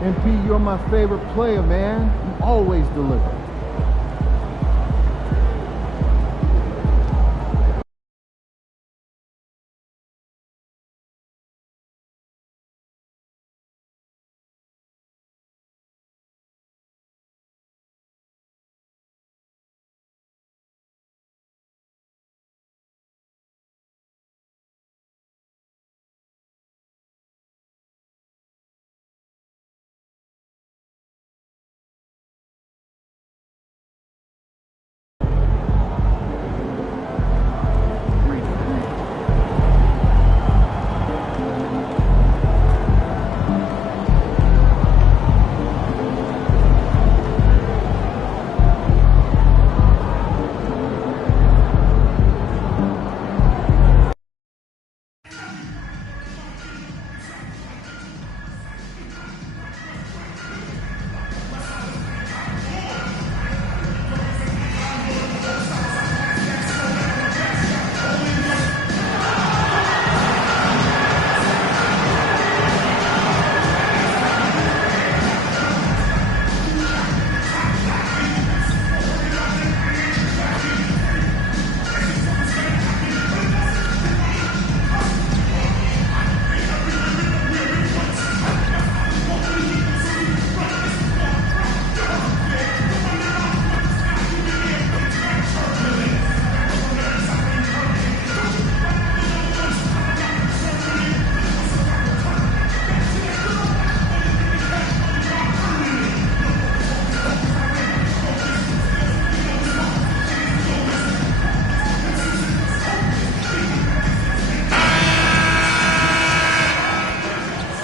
MP, you're my favorite player, man. You always deliver.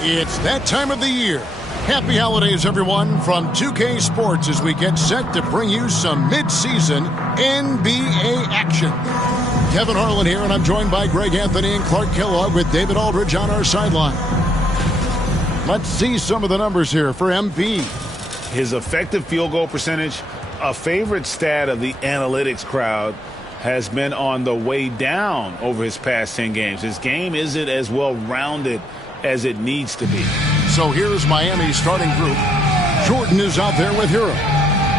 It's that time of the year. Happy holidays, everyone, from 2K Sports as we get set to bring you some mid-season NBA action. Kevin Harlan here, and I'm joined by Greg Anthony and Clark Kellogg with David Aldridge on our sideline. Let's see some of the numbers here for MP. His effective field goal percentage, a favorite stat of the analytics crowd, has been on the way down over his past 10 games. His game isn't as well-rounded as it needs to be. So here's Miami's starting group. Jordan is out there with Hero.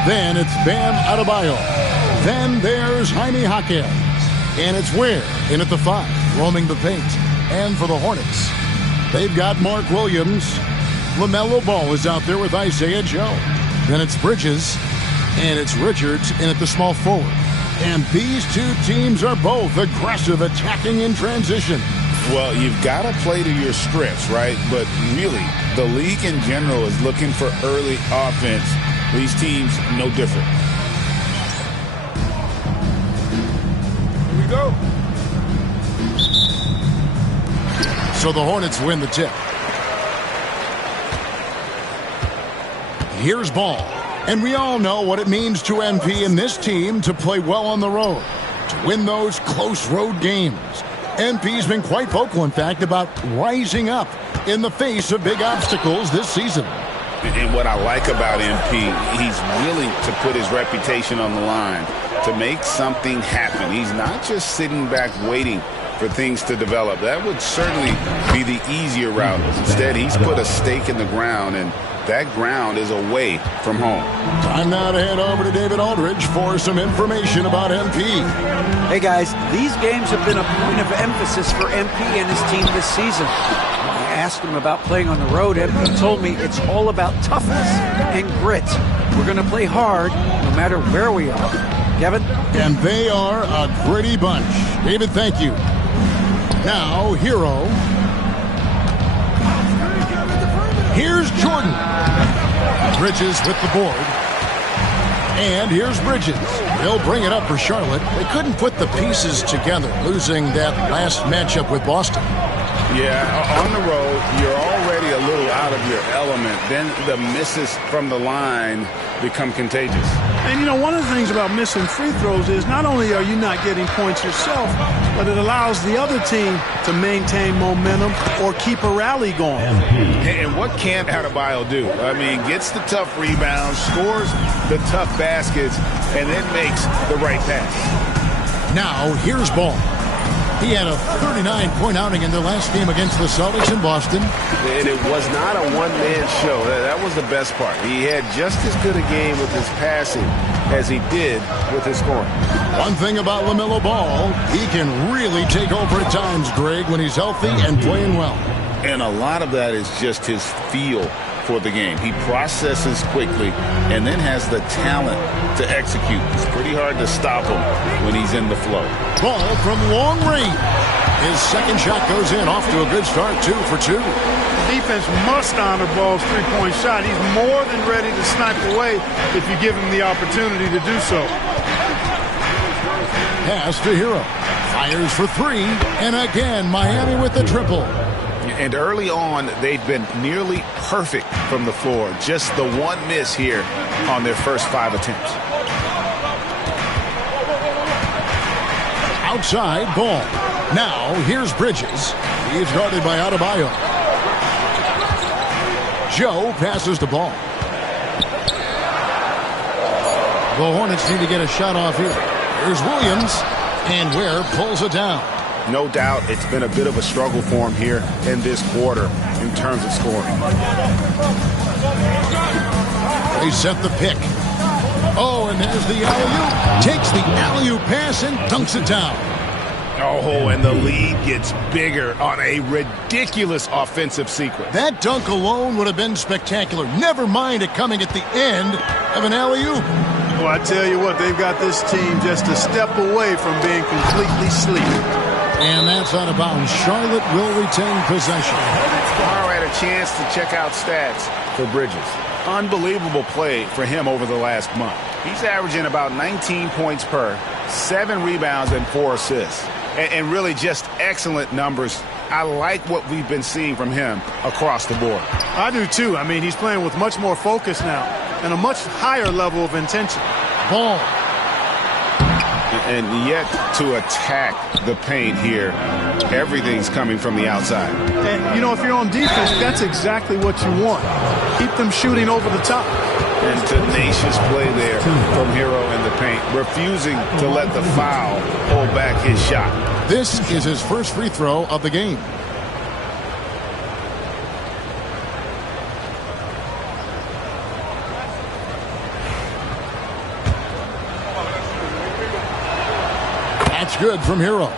Then it's Bam Adebayo. Then there's Jaime Jaquez. And it's Ware in at the 5, roaming the paint. And for the Hornets, they've got Mark Williams. LaMelo Ball is out there with Isaiah Joe. Then it's Bridges. And it's Richards in at the small forward. And these two teams are both aggressive, attacking in transition. Well, you've got to play to your strengths, right? But really, the league in general is looking for early offense. These teams, no different. Here we go. So the Hornets win the tip. Here's Ball. And we all know what it means to MP and this team to play well on the road, to win those close road games. MP's been quite vocal, in fact, about rising up in the face of big obstacles this season. And what I like about MP, he's willing to put his reputation on the line to make something happen. He's not just sitting back waiting for things to develop. That would certainly be the easier route. Instead, he's put a stake in the ground, and that ground is away from home. Time now to head over to David Aldridge for some information about MP. Hey guys, these games have been a point of emphasis for MP and his team this season. I asked him about playing on the road. MP told me it's all about toughness and grit. We're going to play hard no matter where we are. Kevin? And they are a gritty bunch. David, thank you. Now, Hero. Here's Jordan. Bridges with the board. And here's Bridges. They'll bring it up for Charlotte. They couldn't put the pieces together, losing that last matchup with Boston. Yeah, on the road, you're already a little out of your element. Then the misses from the line become contagious. And, you know, one of the things about missing free throws is not only are you not getting points yourself, but it allows the other team to maintain momentum or keep a rally going. And what can't Adebayo do? I mean, gets the tough rebounds, scores the tough baskets, and then makes the right pass. Now, here's Ball. He had a 39-point outing in their last game against the Celtics in Boston. And it was not a one-man show. That was the best part. He had just as good a game with his passing as he did with his scoring. One thing about LaMelo Ball, he can really take over at times, Greg, when he's healthy and playing well. And a lot of that is just his feel for the game. He processes quickly and then has the talent to execute. It's pretty hard to stop him when he's in the flow. Ball from long range. His second shot goes in, off to a good start, 2 for 2. The defense must honor Ball's three-point shot. He's more than ready to snipe away if you give him the opportunity to do so. Pass to Hero. Fires for 3, and again, Miami with the triple. And early on, they'd been nearly perfect from the floor. Just the one miss here on their first 5 attempts. Outside, Ball. Now, here's Bridges. He's guarded by Adebayo. Joe passes the ball. The Hornets need to get a shot off here. Here's Williams, and Ware pulls it down. No doubt it's been a bit of a struggle for him here in this quarter in terms of scoring. They set the pick. Oh, and there's the alley-oop. Takes the alley-oop pass and dunks it down. Oh, and the lead gets bigger on a ridiculous offensive sequence. That dunk alone would have been spectacular. Never mind it coming at the end of an alley-oop. Well, I tell you what, they've got this team just a step away from being completely sleepy. And that's out of bounds. Charlotte will retain possession. All right, a chance to check out stats for Bridges. Unbelievable play for him over the last month. He's averaging about 19 points per, 7 rebounds and 4 assists. And really just excellent numbers. I like what we've been seeing from him across the board. I do too. I mean, he's playing with much more focus now and a much higher level of intention. Ball. And yet to attack the paint here, everything's coming from the outside. And, you know, if you're on defense, that's exactly what you want. Keep them shooting over the top. And tenacious play there from Hero in the paint, refusing to let the foul hold back his shot. This is his first free throw of the game. That's good from Hero.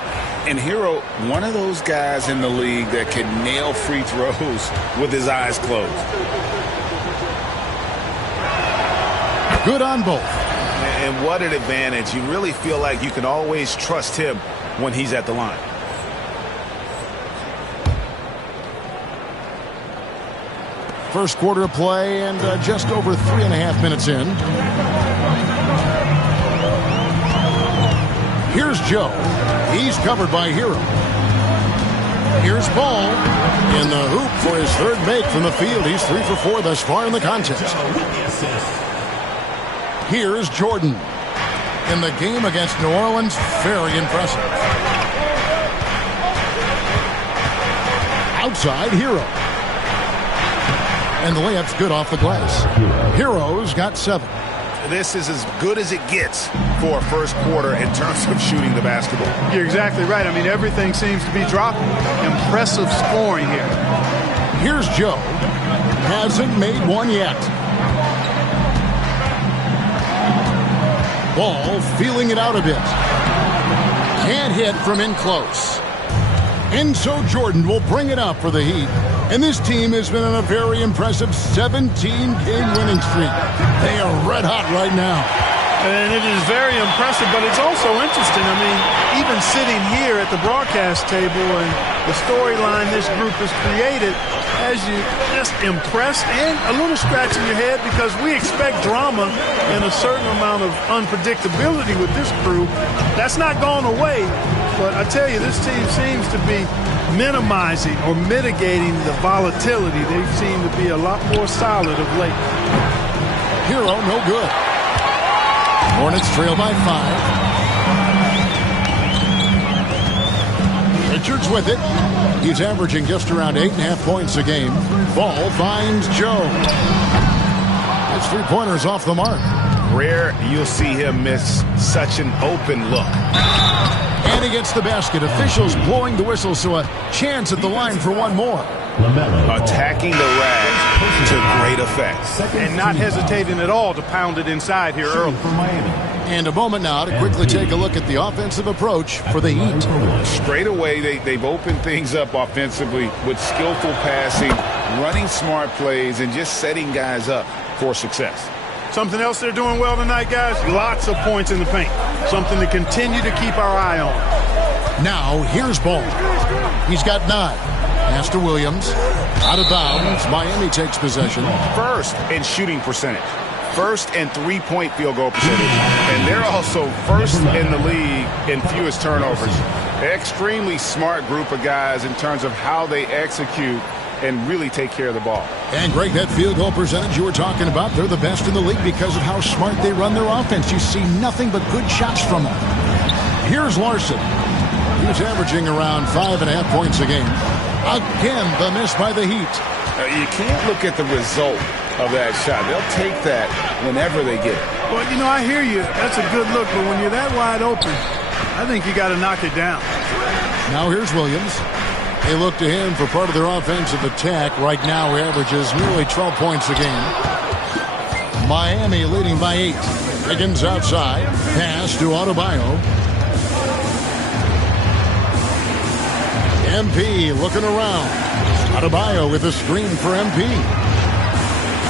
And Hero, one of those guys in the league that can nail free throws with his eyes closed. Good on both. And what an advantage. You really feel like you can always trust him when he's at the line. First quarter of play and just over 3.5 minutes in. Here's Joe. He's covered by Hero. Here's Ball in the hoop for his third make from the field. He's 3 for 4 thus far in the contest. Here's Jordan. In the game against New Orleans, very impressive. Outside, Hero. And the layup's good off the glass. Hero's got 7. This is as good as it gets for a first quarter in terms of shooting the basketball. You're exactly right. I mean, everything seems to be dropping. Impressive scoring here. Here's Joe. Hasn't made one yet. Ball feeling it out a bit. Can't hit from in close. And so Jordan will bring it up for the Heat. And this team has been on a very impressive 17-game winning streak. They are red hot right now. And it is very impressive, but it's also interesting. I mean, even sitting here at the broadcast table and the storyline this group has created has you just impressed and a little scratch in your head because we expect drama and a certain amount of unpredictability with this crew. That's not gone away, but I tell you, this team seems to be minimizing or mitigating the volatility. They seem to be a lot more solid of late. Hero, no good. Hornets trail by 5. Richards with it. He's averaging just around 8.5 points a game. Ball finds Joe. His three-pointer's off the mark. Rare you'll see him miss such an open look. And he gets the basket. Officials blowing the whistle, so a chance at the line for one more. Attacking the rack to great effect. And not hesitating at all to pound it inside here early. And a moment now to quickly take a look at the offensive approach for the Heat. Straight away, they've opened things up offensively with skillful passing, running smart plays, and just setting guys up for success. Something else they're doing well tonight, guys, lots of points in the paint. Something to continue to keep our eye on. Now, here's Ball. He's got 9. Pass to Williams. Out of bounds. Miami takes possession. First in shooting percentage. First in three-point field goal percentage. And they're also first in the league in fewest turnovers. Extremely smart group of guys in terms of how they execute and really take care of the ball. And Greg, that field goal percentage you were talking about, they're the best in the league because of how smart they run their offense. You see nothing but good shots from them. Here's Larson. He's averaging around 5.5 points a game. Again, the miss by the Heat. You can't look at the result of that shot. They'll take that whenever they get it. Well, you know, I hear you. That's a good look, but when you're that wide open, I think you got to knock it down. Now here's Williams. They look to him for part of their offensive attack. Right now he averages nearly 12 points a game. Miami leading by 8. Higgins outside. Pass to Adebayo. MP looking around. Adebayo with a screen for MP.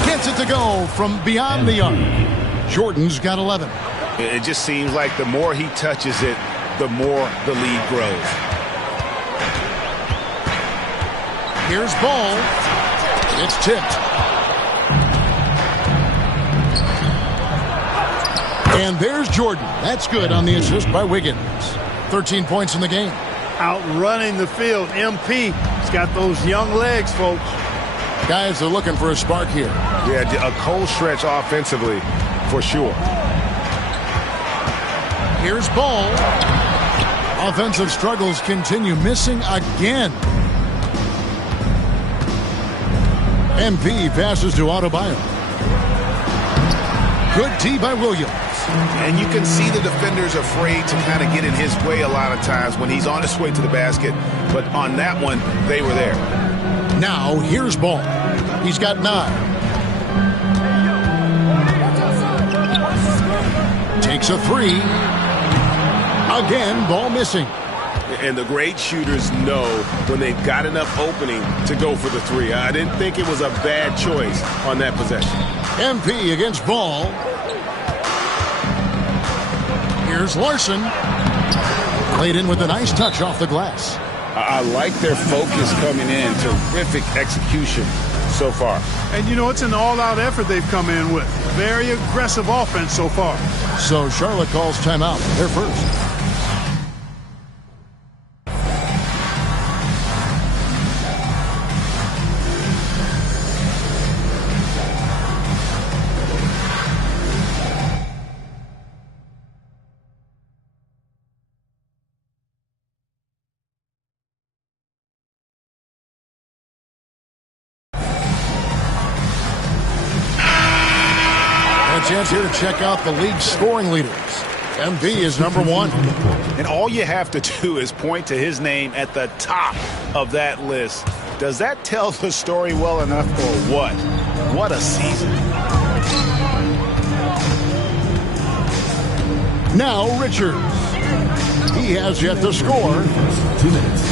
Gets it to go from beyond the arc. Jordan's got 11. It just seems like the more he touches it, the more the lead grows. Here's Ball. It's tipped. And there's Jordan. That's good on the assist by Wiggins. 13 points in the game. Outrunning the field. MP. He's got those young legs, folks. Guys are looking for a spark here. Yeah, a cold stretch offensively for sure. Here's Ball. Offensive struggles continue. Missing again. MP passes to Adebayo. Good D by Williams. And you can see the defenders afraid to kind of get in his way a lot of times when he's on his way to the basket. But on that one, they were there. Now, here's Ball. He's got 9. Takes a 3. Again, Ball missing. And the great shooters know when they've got enough opening to go for the 3. I didn't think it was a bad choice on that possession. MP against Ball. Here's Larson. Played in with a nice touch off the glass. I like their focus coming in. Terrific execution so far. And, you know, it's an all-out effort they've come in with. Very aggressive offense so far. So Charlotte calls timeout. They're first. Chance here to check out the league scoring leaders. MP is number 1. And all you have to do is point to his name at the top of that list. Does that tell the story well enough or what? What a season. Now Richards. He has yet to score. 2 minutes.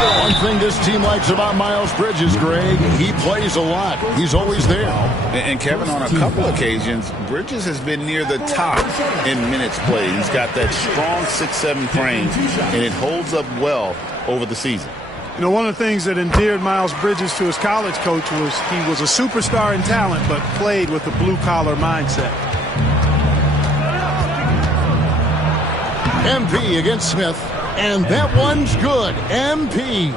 One thing this team likes about Miles Bridges, Greg, he plays a lot. He's always there. And Kevin, on a couple occasions, Bridges has been near the top in minutes played. He's got that strong 6'7" frame, and it holds up well over the season. You know, one of the things that endeared Miles Bridges to his college coach was he was a superstar in talent, but played with a blue-collar mindset. MP against Smith. And that one's good. MP.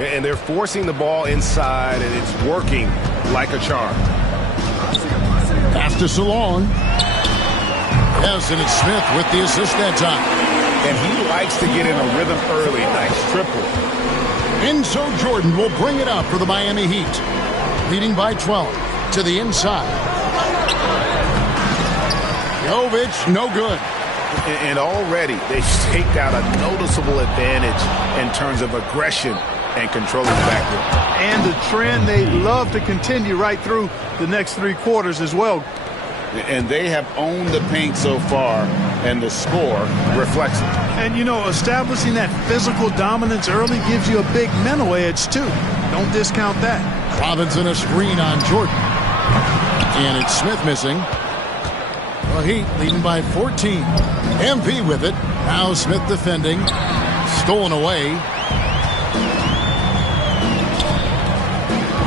And they're forcing the ball inside, and it's working like a charm. Pass to Salon. Yes, and it's Smith with the assist that time. And he likes to get in a rhythm early. Nice triple. And so Jordan will bring it up for the Miami Heat. Leading by 12 to the inside. Jovic, no good. And already they've staked out a noticeable advantage in terms of aggression and controlling the backcourt. And the trend they love to continue right through the next 3 quarters as well. And they have owned the paint so far, and the score reflects it. And, you know, establishing that physical dominance early gives you a big mental edge, too. Don't discount that. Robinson a screen on Jordan. And it's Smith missing. The Heat leading by 14. MP with it. Now Smith defending. Stolen away.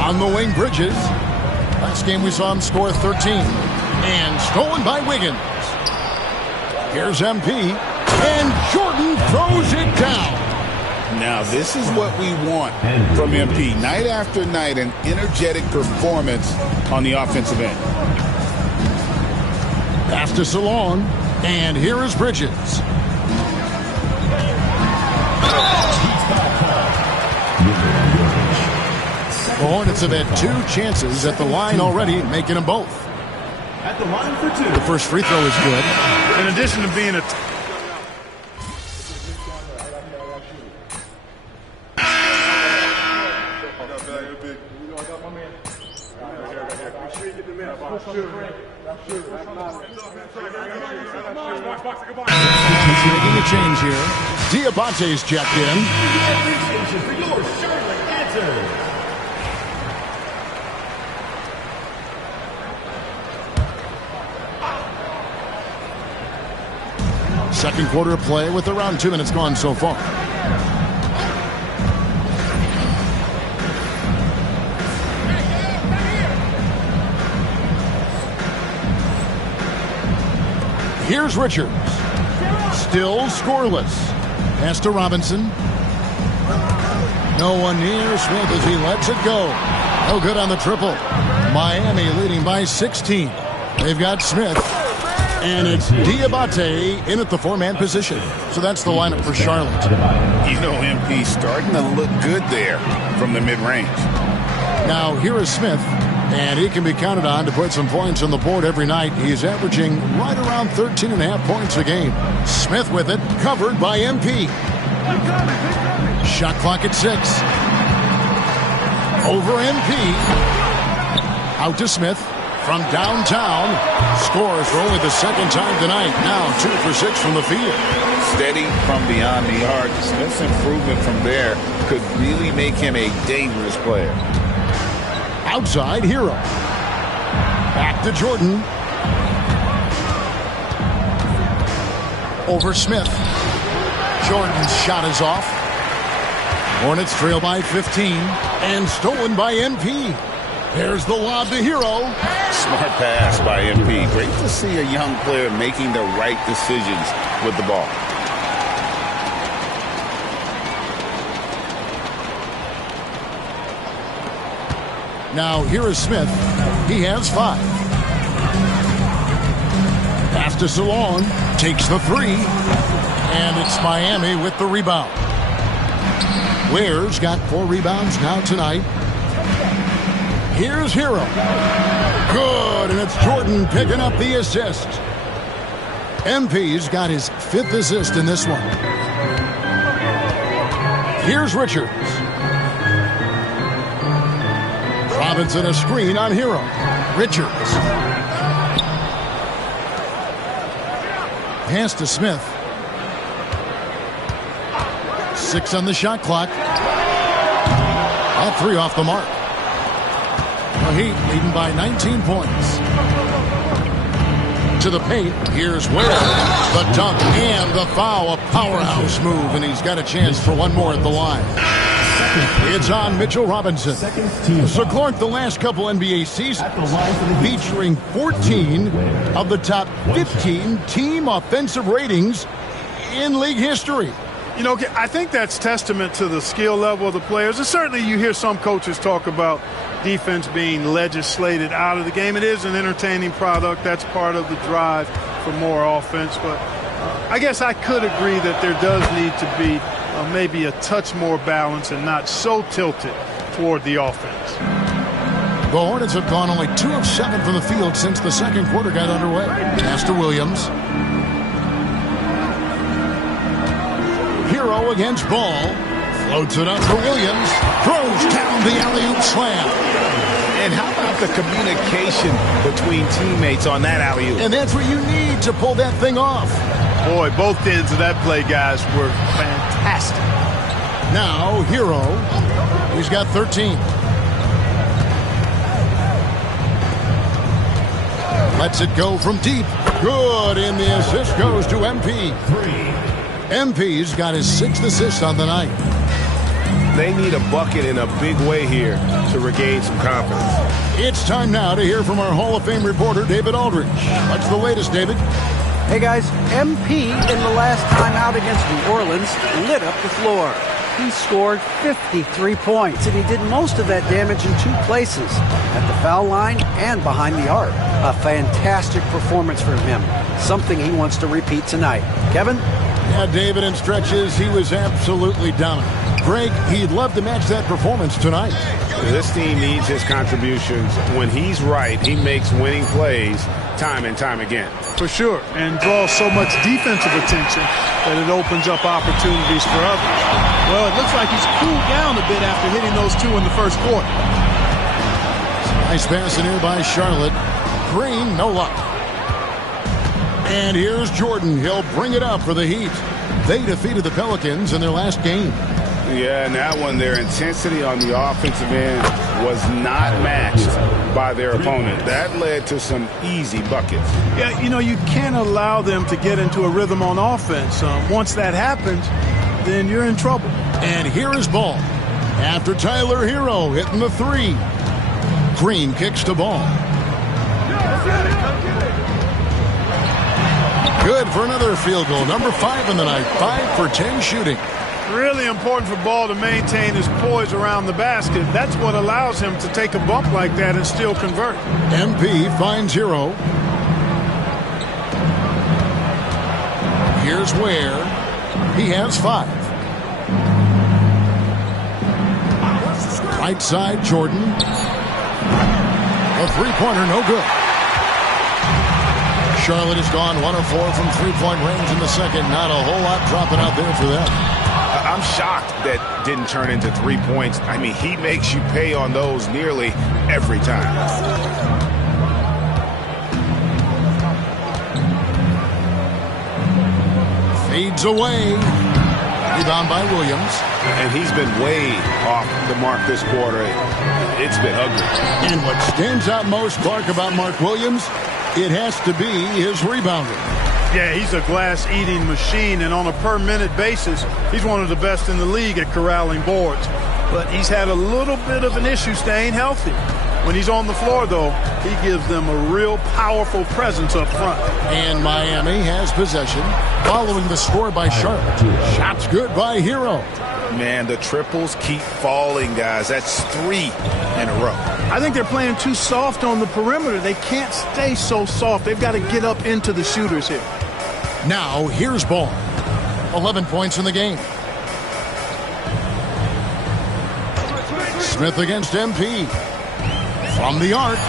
On the wing, Bridges. Last game we saw him score 13. And stolen by Wiggins. Here's MP. And Jordan throws it down. Now, this is what we want from MP. Night after night, an energetic performance on the offensive end. Pass to Salon. And here is Bridges. The Hornets have had 2 chances at the line already, making them both. At the line for 2. The first free throw is good. In addition to being a... He's making a change here. Diabate's checked in. For your Charlotte answer. Second quarter of play with around 2 minutes gone so far. Here's Richards. Still scoreless. Pass to Robinson. No one near Smith as he lets it go. No good on the triple. Miami leading by 16. They've got Smith. And it's Diabate in at the 4-man position. So that's the lineup for Charlotte. You know, MP starting to look good there from the mid-range. Now here is Smith. And he can be counted on to put some points on the board every night. He's averaging right around 13.5 points a game. Smith with it, covered by MP. Shot clock at 6. Over MP. Out to Smith from downtown. Scores for only the 2nd time tonight. Now 2 for 6 from the field. Steady from beyond the arc. Smith's improvement from there could really make him a dangerous player. Outside, Hero. Back to Jordan. Over Smith. Jordan's shot is off. Hornets trail by 15. And stolen by MP. There's the lob to Hero. Smart pass by MP. Great to see a young player making the right decisions with the ball. Now here is Smith. He has 5. Pass to Salon. Takes the 3. And it's Miami with the rebound. Ware's got 4 rebounds now tonight. Here's Hero. Good, and it's Jordan picking up the assist. MP's got his 5th assist in this one. Here's Richards. Robinson a screen on Hero. Richards. Pass to Smith. 6 on the shot clock. All 3 off the mark. The Heat leading by 19 points. To the paint. Here's Ware. The dunk and the foul. A powerhouse move, and he's got a chance for one more at the line. It's on Mitchell Robinson. So, Clark, the last couple NBA seasons featuring 14 of the top 15 team offensive ratings in league history. You know, I think that's testament to the skill level of the players. And certainly you hear some coaches talk about defense being legislated out of the game. It is an entertaining product. That's part of the drive for more offense. But I guess I could agree that there does need to be maybe a touch more balance and not so tilted toward the offense. The Hornets have gone only 2 of 7 from the field since the second quarter got underway. Pass to Williams. Hero against Ball. Floats it up for Williams. Throws down the alley-oop slam. And how about the communication between teammates on that alley-oop? And that's what you need to pull that thing off. Boy, both ends of that play, guys, were fantastic. Now, Hero. He's got 13. Lets it go from deep. Good, and the assist goes to MP. MP's got his 6th assist on the night. They need a bucket in a big way here to regain some confidence. It's time now to hear from our Hall of Fame reporter, David Aldridge. What's the latest, David? Hey guys, MP in the last time out against New Orleans lit up the floor. He scored 53 points, and he did most of that damage in 2 places, at the foul line and behind the arc. A fantastic performance from him, something he wants to repeat tonight. Kevin? Yeah, David, in stretches, he was absolutely dominant. Greg, he'd love to match that performance tonight. This team needs his contributions. When he's right, he makes winning plays time and time again. For sure, and draws so much defensive attention that it opens up opportunities for others. Well, it looks like he's cooled down a bit after hitting those 2 in the first quarter. Nice pass in here by Charlotte. Green, no luck. And here's Jordan. He'll bring it up for the Heat. They defeated the Pelicans in their last game. Yeah, and that one, their intensity on the offensive end was not matched by their opponent. That led to some easy buckets. Yeah, you know, you can't allow them to get into a rhythm on offense. Once that happens, then you're in trouble. And here is Ball. After Tyler Hero hitting the 3. Green kicks to Ball. Good for another field goal. Number 5 in the night. 5 for 10 shooting. Really important for Ball to maintain his poise around the basket. That's what allows him to take a bump like that and still convert. MP finds Hero. Here's Ware. He has 5. Right side, Jordan. A 3-pointer, no good. Charlotte has gone 1 of 4 from 3-point range in the second. Not a whole lot dropping out there for them. I'm shocked that didn't turn into 3 points. I mean, he makes you pay on those nearly every time. Fades away. Rebound by Williams. And he's been way off the mark this quarter. It's been ugly. And what stands out most, Clark, about Mark Williams, it has to be his rebounding. Yeah, he's a glass-eating machine, and on a per-minute basis, he's one of the best in the league at corralling boards. But he's had a little bit of an issue staying healthy. When he's on the floor, though, he gives them a real powerful presence up front. And Miami has possession following the score by Charlotte. Shots good by Hero. Man, the triples keep falling, guys. That's 3 in a row. I think they're playing too soft on the perimeter. They can't stay so soft. They've got to get up into the shooters here. Now, here's Ball. 11 points in the game. Smith against MP. From the arc.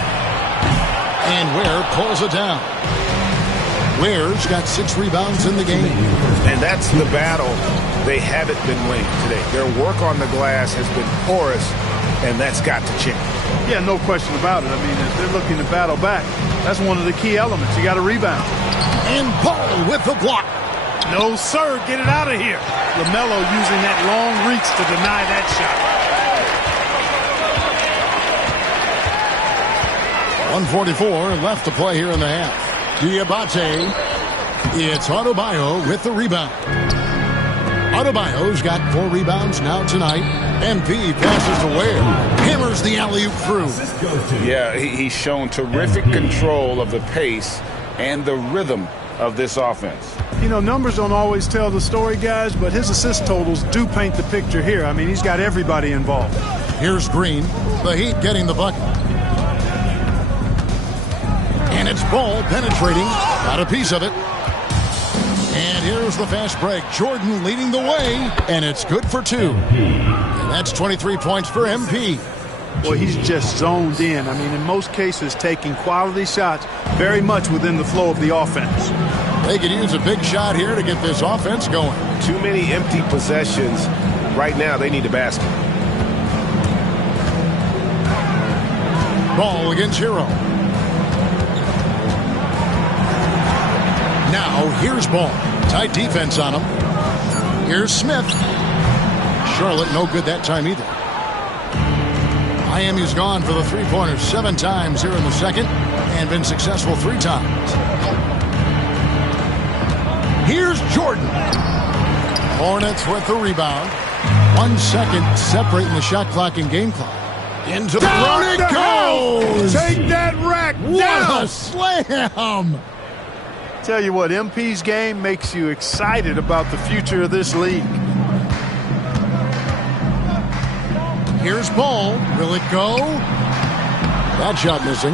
And Ware pulls it down. Ware's got 6 rebounds in the game. And that's the battle they haven't been winning today. Their work on the glass has been porous, and that's got to change. Yeah, no question about it. I mean, if they're looking to battle back, that's one of the key elements. You got to rebound. And Ball with the block. No, sir. Get it out of here. LaMelo using that long reach to deny that shot. 1:44 left to play here in the half. Diabate. It's Adebayo with the rebound. Adebayo's got 4 rebounds now tonight. MP passes to Ware. Hammers the alley-oop through. Yeah, he's shown terrific control of the pace and the rhythm of this offense. You know, numbers don't always tell the story, guys, but his assist totals do paint the picture here. I mean, he's got everybody involved. Here's Green. The Heat getting the bucket. And it's Ball penetrating. Got a piece of it. And here's the fast break. Jordan leading the way. And it's good for 2. And that's 23 points for MP. Well, he's just zoned in. I mean, in most cases, taking quality shots very much within the flow of the offense. They could use a big shot here to get this offense going. Too many empty possessions. Right now, they need a basket. Ball against Hero. Now, here's Ball. Tight defense on him. Here's Smith. Charlotte no good that time either. Miami's gone for the three-pointers 7 times here in the second and been successful 3 times. Here's Jordan. Hornets with the rebound. 1 second separating the shot clock and game clock. Into the run it goes! Take that rack down! What a slam! Tell you what, MP's game makes you excited about the future of this league. Here's Ball. Will it go? That shot missing.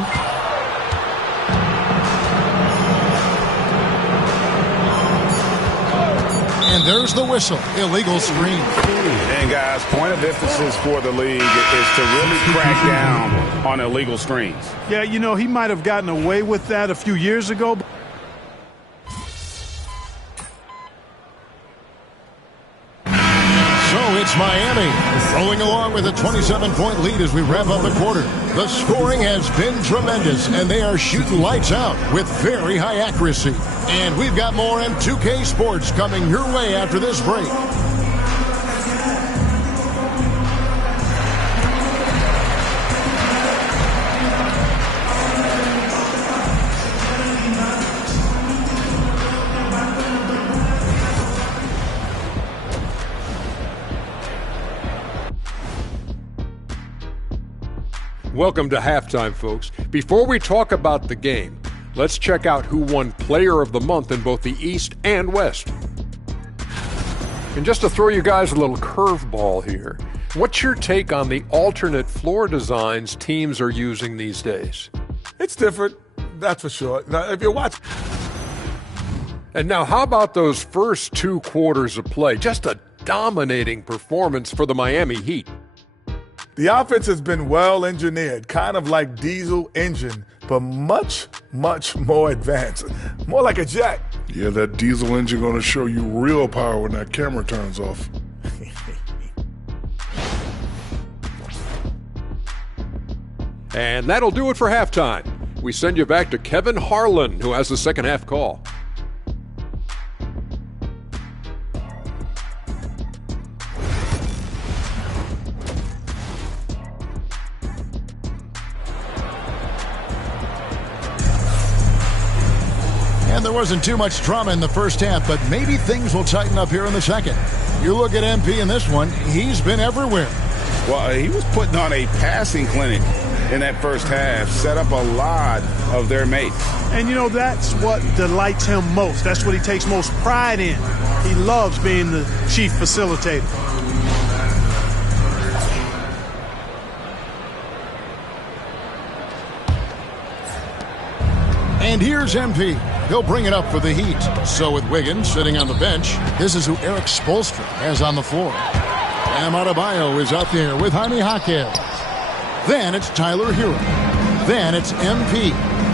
And there's the whistle. Illegal screen. And guys, point of emphasis for the league is to really crack down on illegal screens. Yeah, you know, he might have gotten away with that a few years ago. It's Miami rolling along with a 27-point lead as we wrap up the quarter. The scoring has been tremendous, and they are shooting lights out with very high accuracy. And we've got more M2K Sports coming your way after this break. Welcome to halftime, folks. Before we talk about the game, let's check out who won Player of the Month in both the East and West. And just to throw you guys a little curveball here, what's your take on the alternate floor designs teams are using these days? It's different, that's for sure. Now, if you watch... And now, how about those first 2 quarters of play? Just a dominating performance for the Miami Heat. The offense has been well engineered, kind of like diesel engine, but much, much more advanced. More like a jet. Yeah, that diesel engine going to show you real power when that camera turns off. And that'll do it for halftime. We send you back to Kevin Harlan, who has the second half call. And there wasn't too much drama in the first half, but maybe things will tighten up here in the second. You look at MP in this one, he's been everywhere. Well, he was putting on a passing clinic in that first half, set up a lot of their mates. And, you know, that's what delights him most. That's what he takes most pride in. He loves being the chief facilitator. And here's MP. He'll bring it up for the Heat. So with Wiggins sitting on the bench, this is who Eric Spoelstra has on the floor. Bam Adebayo is out there with Jaime Jaquez. Then it's Tyler Hero. Then it's MP.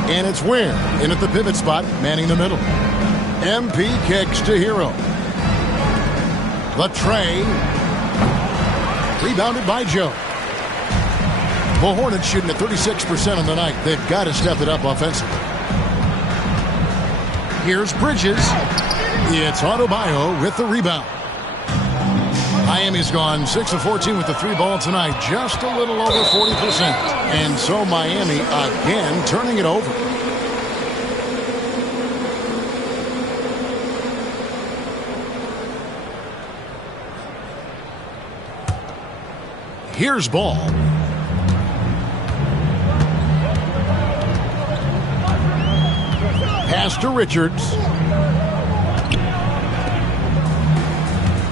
And it's Ware in at the pivot spot, manning the middle. MP kicks to Hero. The tray. Rebounded by Joe. The Hornets shooting at 36% on the night. They've got to step it up offensively. Here's Bridges. It's Adebayo with the rebound. Miami's gone 6 of 14 with the 3 ball tonight, just a little over 40%. And so Miami again turning it over. Here's Ball. Pass to Richards.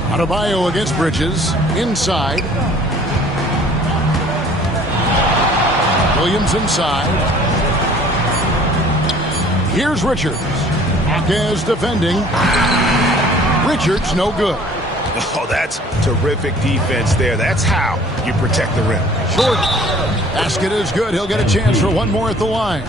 Adebayo against Bridges. Inside. Williams inside. Here's Richards. Jaquez defending. Richards no good. Oh, that's terrific defense there. That's how you protect the rim. Jordan. Basket is good. He'll get a chance for one more at the line.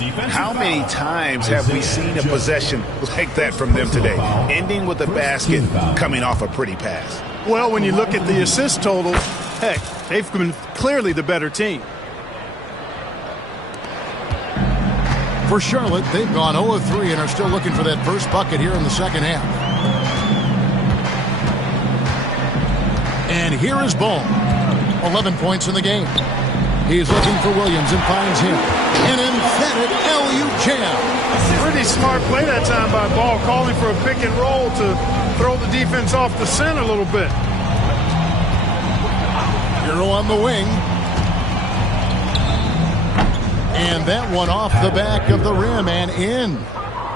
How many times have we seen a possession like that from them today, ending with a basket coming off a pretty pass? Well, when you look at the assist totals, heck, they've been clearly the better team. For Charlotte, they've gone 0 of 3 and are still looking for that first bucket here in the second half. And here is Ball. 11 points in the game. He's looking for Williams and finds him. An emphatic LU jam. Pretty smart play that time by Ball, calling for a pick and roll to throw the defense off the scent a little bit. Hero on the wing. And that one off the back of the rim and in.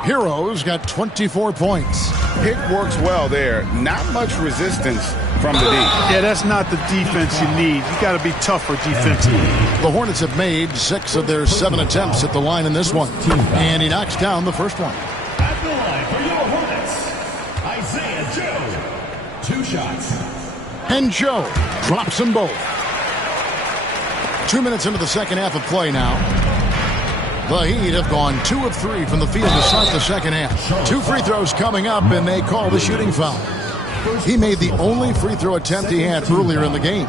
Hero's got 24 points. Pick works well there. Not much resistance from the D. Yeah, that's not the defense you need. You got to be tougher defensively. The Hornets have made 6 of their 7 attempts at the line in this one. And he knocks down the first one. At the line for your Hornets, Isaiah Joe. 2 shots. And Joe drops them both. 2 minutes into the second half of play now. The Heat have gone 2 of 3 from the field to start the second half. 2 free throws coming up, and they call the shooting foul. He made the only free throw attempt he had earlier in the game.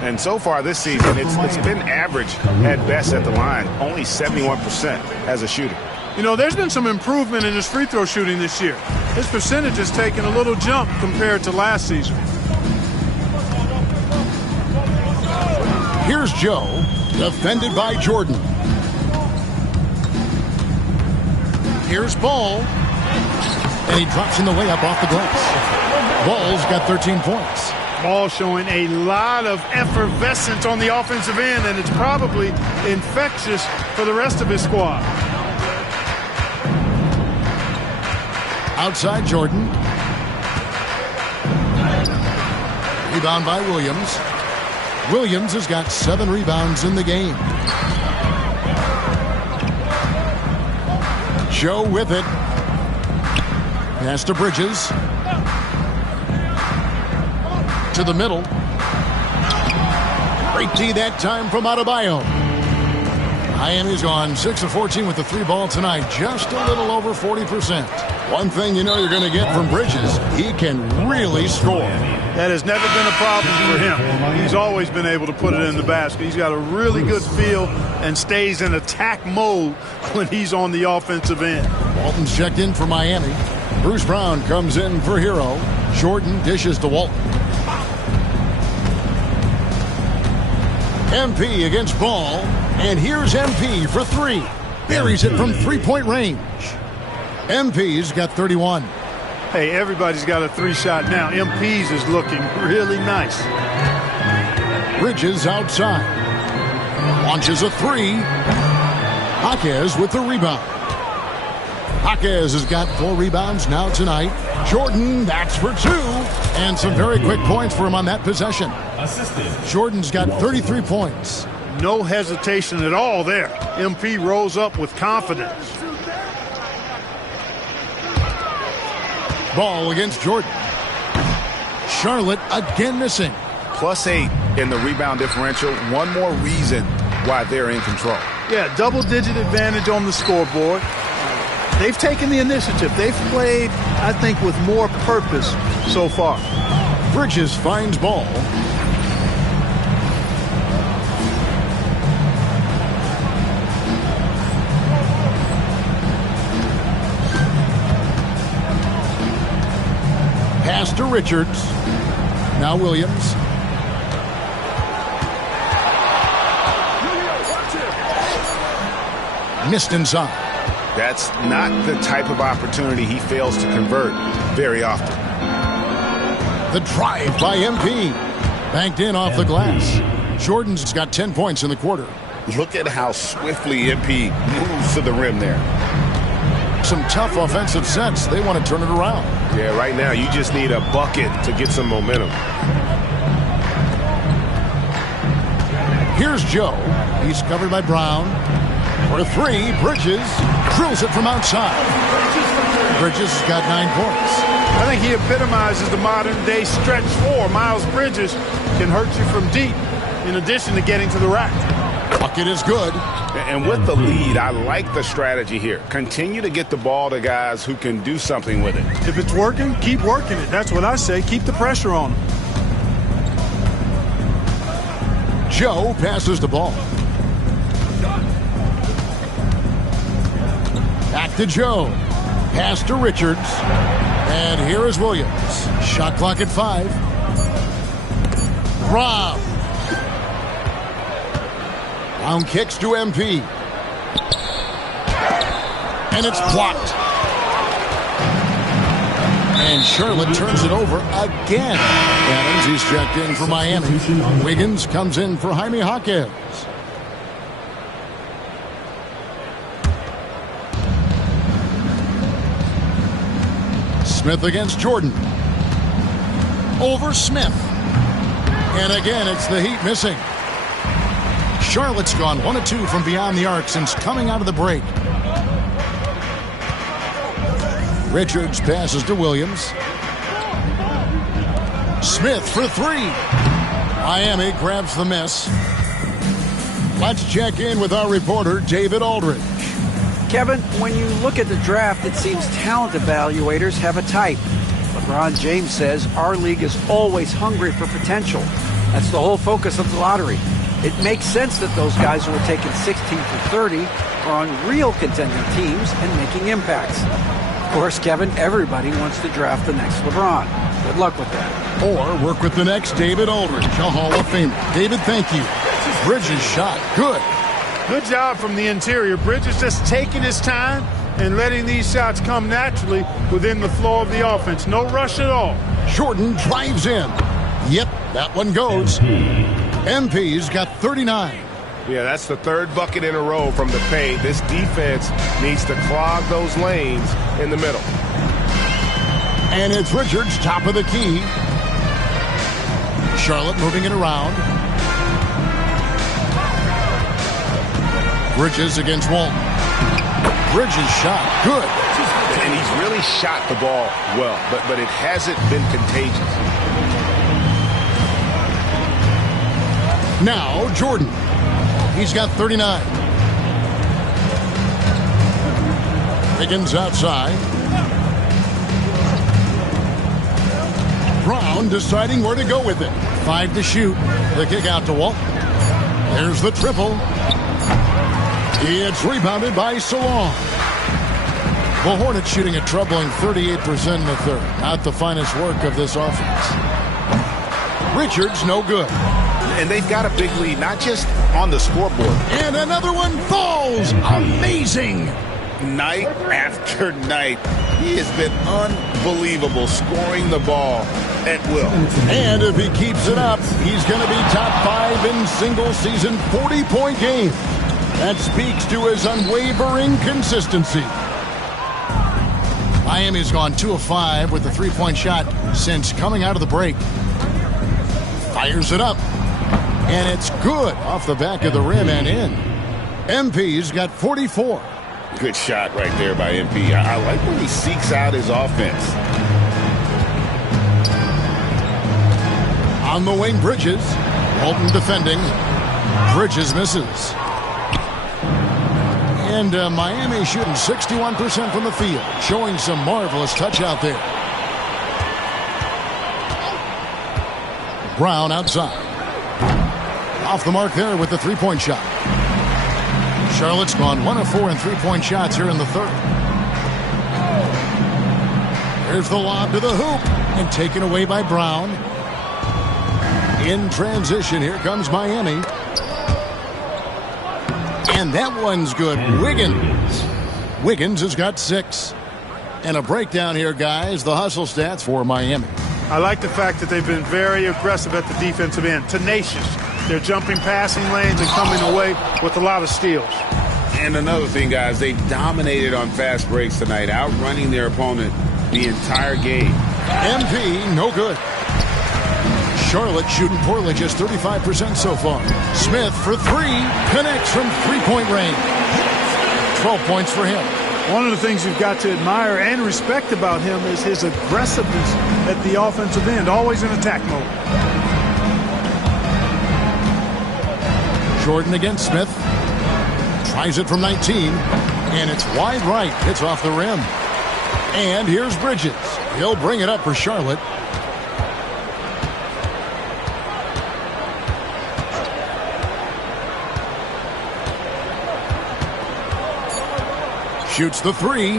And so far this season, it's been average at best at the line. Only 71% as a shooter. You know, there's been some improvement in his free throw shooting this year. His percentage has taken a little jump compared to last season. Here's Joe, defended by Jordan. Here's Ball. And he drops in the layup off the glass. Ball's got 13 points. Ball showing a lot of effervescence on the offensive end, and it's probably infectious for the rest of his squad. Outside Jordan. Rebound by Williams. Williams has got 7 rebounds in the game. Joe with it. Pass to Bridges. To the middle. Great D that time from Adebayo. Miami's gone 6 of 14 with the 3 ball tonight. Just a little over 40%. One thing you know you're going to get from Bridges, he can really score. That has never been a problem for him. He's always been able to put it in the basket. He's got a really good feel and stays in attack mode when he's on the offensive end. Walton's checked in for Miami. Bruce Brown comes in for Hero. Jordan dishes to Walton. MP against Ball. And here's MP for 3. Buries it from 3-point range. MP's got 31. Hey, everybody's got a 3-shot now. MP's is looking really nice. Bridges outside. Launches a 3. Jaquez with the rebound. Jaquez has got 4 rebounds now tonight. Jordan, that's for 2. And some very quick points for him on that possession. Jordan's got 33 points. No hesitation at all there. MP rolls up with confidence. Ball against Jordan. Charlotte again missing. +8 in the rebound differential. One more reason why they're in control. Yeah, double-digit advantage on the scoreboard. They've taken the initiative. They've played, I think, with more purpose so far. Bridges finds Ball. Pass to Richards. Now Williams. Missed inside. That's not the type of opportunity he fails to convert very often. The drive by MP. Banked in off the glass. Jordan's got 10 points in the quarter. Look at how swiftly MP moves to the rim there. Some tough offensive sets. They want to turn it around. Yeah, right now you just need a bucket to get some momentum. Here's Joe. He's covered by Brown. For 3, Bridges drills it from outside. Bridges has got 9 points. I think he epitomizes the modern-day stretch 4. Miles Bridges can hurt you from deep in addition to getting to the rack. Bucket is good. And with the lead, I like the strategy here. Continue to get the ball to guys who can do something with it. If it's working, keep working it. That's what I say. Keep the pressure on him. Joe passes the ball. Back to Joe. Pass to Richards. And here is Williams. Shot clock at 5. Brown. Brown kicks to MP. And it's blocked. And Charlotte turns it over again. Adams, he's checked in for Miami. Wiggins comes in for Jaime Jaquez. Smith against Jordan. Over Smith. And again, it's the Heat missing. Charlotte's gone 1 of 2 from beyond the arc since coming out of the break. Richards passes to Williams. Smith for 3. Miami grabs the miss. Let's check in with our reporter, David Aldridge. Kevin, when you look at the draft, it seems talent evaluators have a type. LeBron James says our league is always hungry for potential. That's the whole focus of the lottery. It makes sense that those guys who were taken 16 through 30 are on real contending teams and making impacts. Of course, Kevin, everybody wants to draft the next LeBron. Good luck with that. Or work with the next David Aldridge, a Hall of Famer. David, thank you. Bridges shot. Good. Good job from the interior. Bridges just taking his time and letting these shots come naturally within the flow of the offense. No rush at all. Jordan drives in. Yep, that one goes. MP's got 39. Yeah, that's the 3rd bucket in a row from the paint. This defense needs to clog those lanes in the middle. And it's Richards, top of the key. Charlotte moving it around. Bridges against Walton. Bridges shot. Good. And he's really shot the ball well, but it hasn't been contagious. Now Jordan. He's got 39. Wiggins outside. Brown deciding where to go with it. 5 to shoot. The kick out to Walton. There's the triple. It's rebounded by Salon. The Hornets shooting a troubling 38% in the 3rd. Not the finest work of this offense. Richards, no good. And they've got a big lead, not just on the scoreboard. And another one falls. Amazing. Night after night, he has been unbelievable scoring the ball at will. And if he keeps it up, he's going to be top 5 in single-season 40-point game. That speaks to his unwavering consistency. Miami's gone 2 of 5 with the 3-point shot since coming out of the break. Fires it up. And it's good off the back of the rim and in. MP's got 44. Good shot right there by MP. I like when he seeks out his offense. On the wing, Bridges. Walton defending. Bridges misses. And Miami shooting 61% from the field, showing some marvelous touch out there. Brown outside. Off the mark there with the 3-point shot. Charlotte's gone 1 of 4 in 3-point shots here in the 3rd. There's the lob to the hoop and taken away by Brown. In transition, here comes Miami. And that one's good. Wiggins has got 6. And a breakdown here, guys. The hustle stats for Miami. I like the fact that they've been very aggressive at the defensive end. Tenacious. They're jumping passing lanes and coming away with a lot of steals. And another thing, guys, they dominated on fast breaks tonight, outrunning their opponent the entire game. MP, no good. Charlotte shooting poorly, just 35% so far. Smith for 3, connects from 3-point range. 12 points for him. One of the things you've got to admire and respect about him is his aggressiveness at the offensive end, always in attack mode. Jordan against Smith. Tries it from 19, and it's wide right. It's off the rim. And here's Bridges. He'll bring it up for Charlotte. Shoots the three.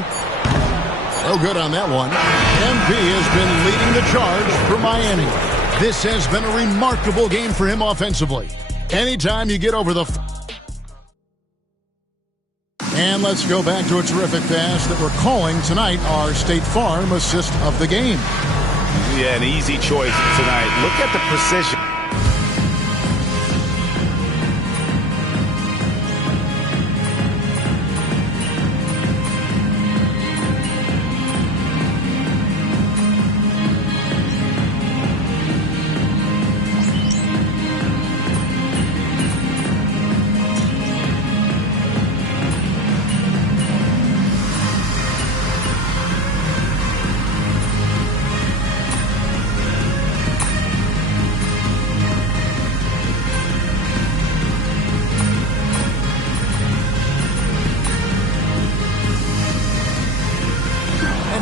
No good on that one. MP has been leading the charge for Miami. This has been a remarkable game for him offensively. Anytime you get over the... And let's go back to a terrific pass that we're calling tonight our State Farm assist of the game. Yeah, an easy choice tonight. Look at the precision.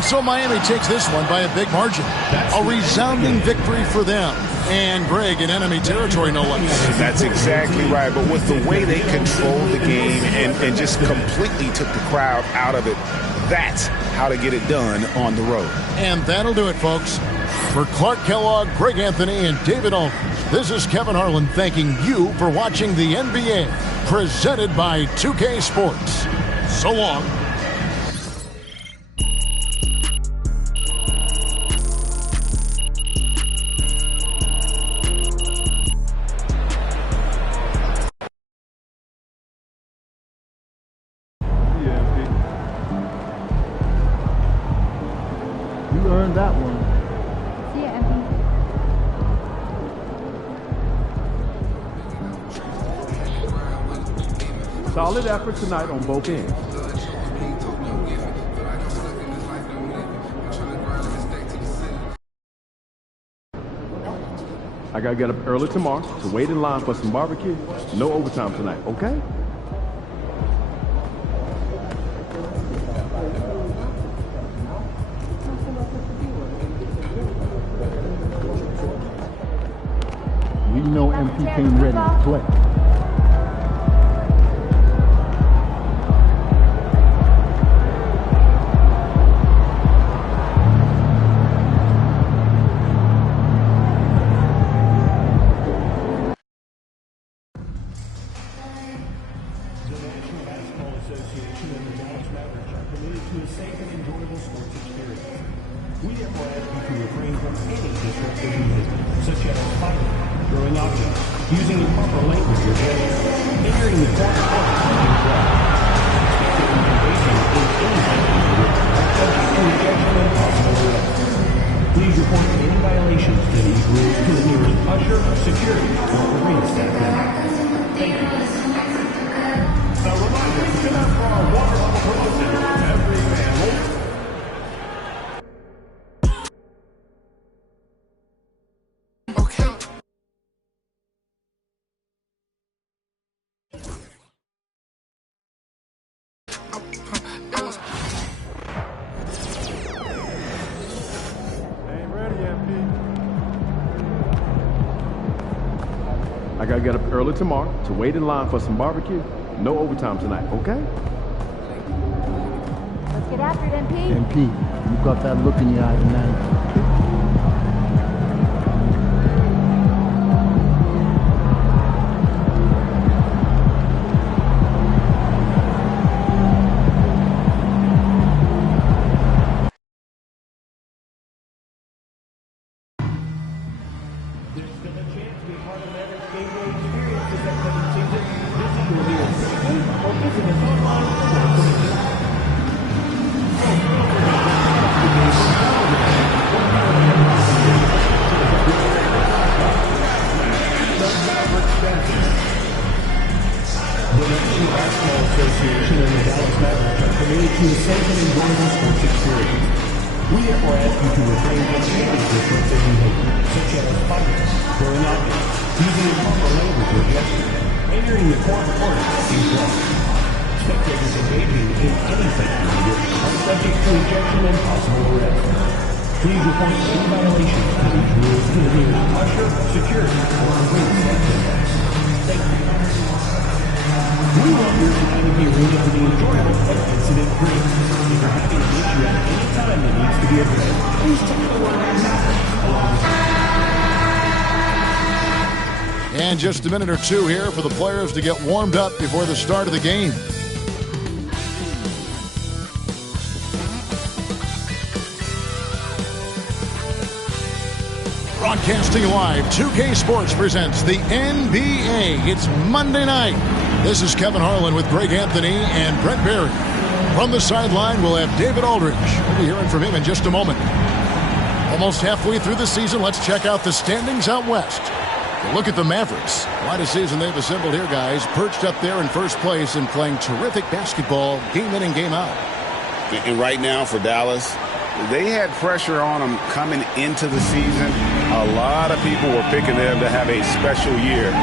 So Miami takes this one by a big margin. A resounding victory for them. And Greg in enemy territory, no less. That's exactly right. But with the way they controlled the game and just completely took the crowd out of it, that's how to get it done on the road. And that'll do it, folks. For Clark Kellogg, Greg Anthony, and David Aldridge, this is Kevin Harlan thanking you for watching the NBA, presented by 2K Sports. So long. Earned that one. See ya, MP. Solid effort tonight on both ends. I gotta get up early tomorrow to wait in line for some barbecue. No overtime tonight, okay? We know MP came ready to play. Using the proper language, entering the corner please report any violations to these rules to the nearest usher, security, or arena staff member. Thank you. A reminder to come out for our water bottle promotion. Every family. I gotta get up early tomorrow to wait in line for some barbecue. No overtime tonight, okay? Let's get after it, MP. MP, you got that look in your eye tonight. The National Basketball Association and the Dallas Mavericks are committed to a safe and enjoyable sports experience. We therefore ask you to refrain from any disruptive behavior, such as fighting, throwing objects, using improper language or gestures, entering the court in clubs. Spectators engaging in any such behavior are subject to ejection and possible arrest. Please report any violations to these rules to the nearest usher, security, or police attendants. Thank you. We want your time to be arena to be enjoyable and incident-free. If you're having an issue at any time that needs to be addressed, please take the word And just a minute or two here for the players to get warmed up before the start of the game. Broadcasting live, 2K Sports presents the NBA. It's Monday night. This is Kevin Harlan with Greg Anthony and Brett Barry. From the sideline, we'll have David Aldridge. We'll be hearing from him in just a moment. Almost halfway through the season, let's check out the standings out west. Look at the Mavericks. Quite a season they've assembled here, guys. Perched up there in first place and playing terrific basketball game in and game out. And right now for Dallas, they had pressure on them coming into the season. A lot of people were picking them to have a special year.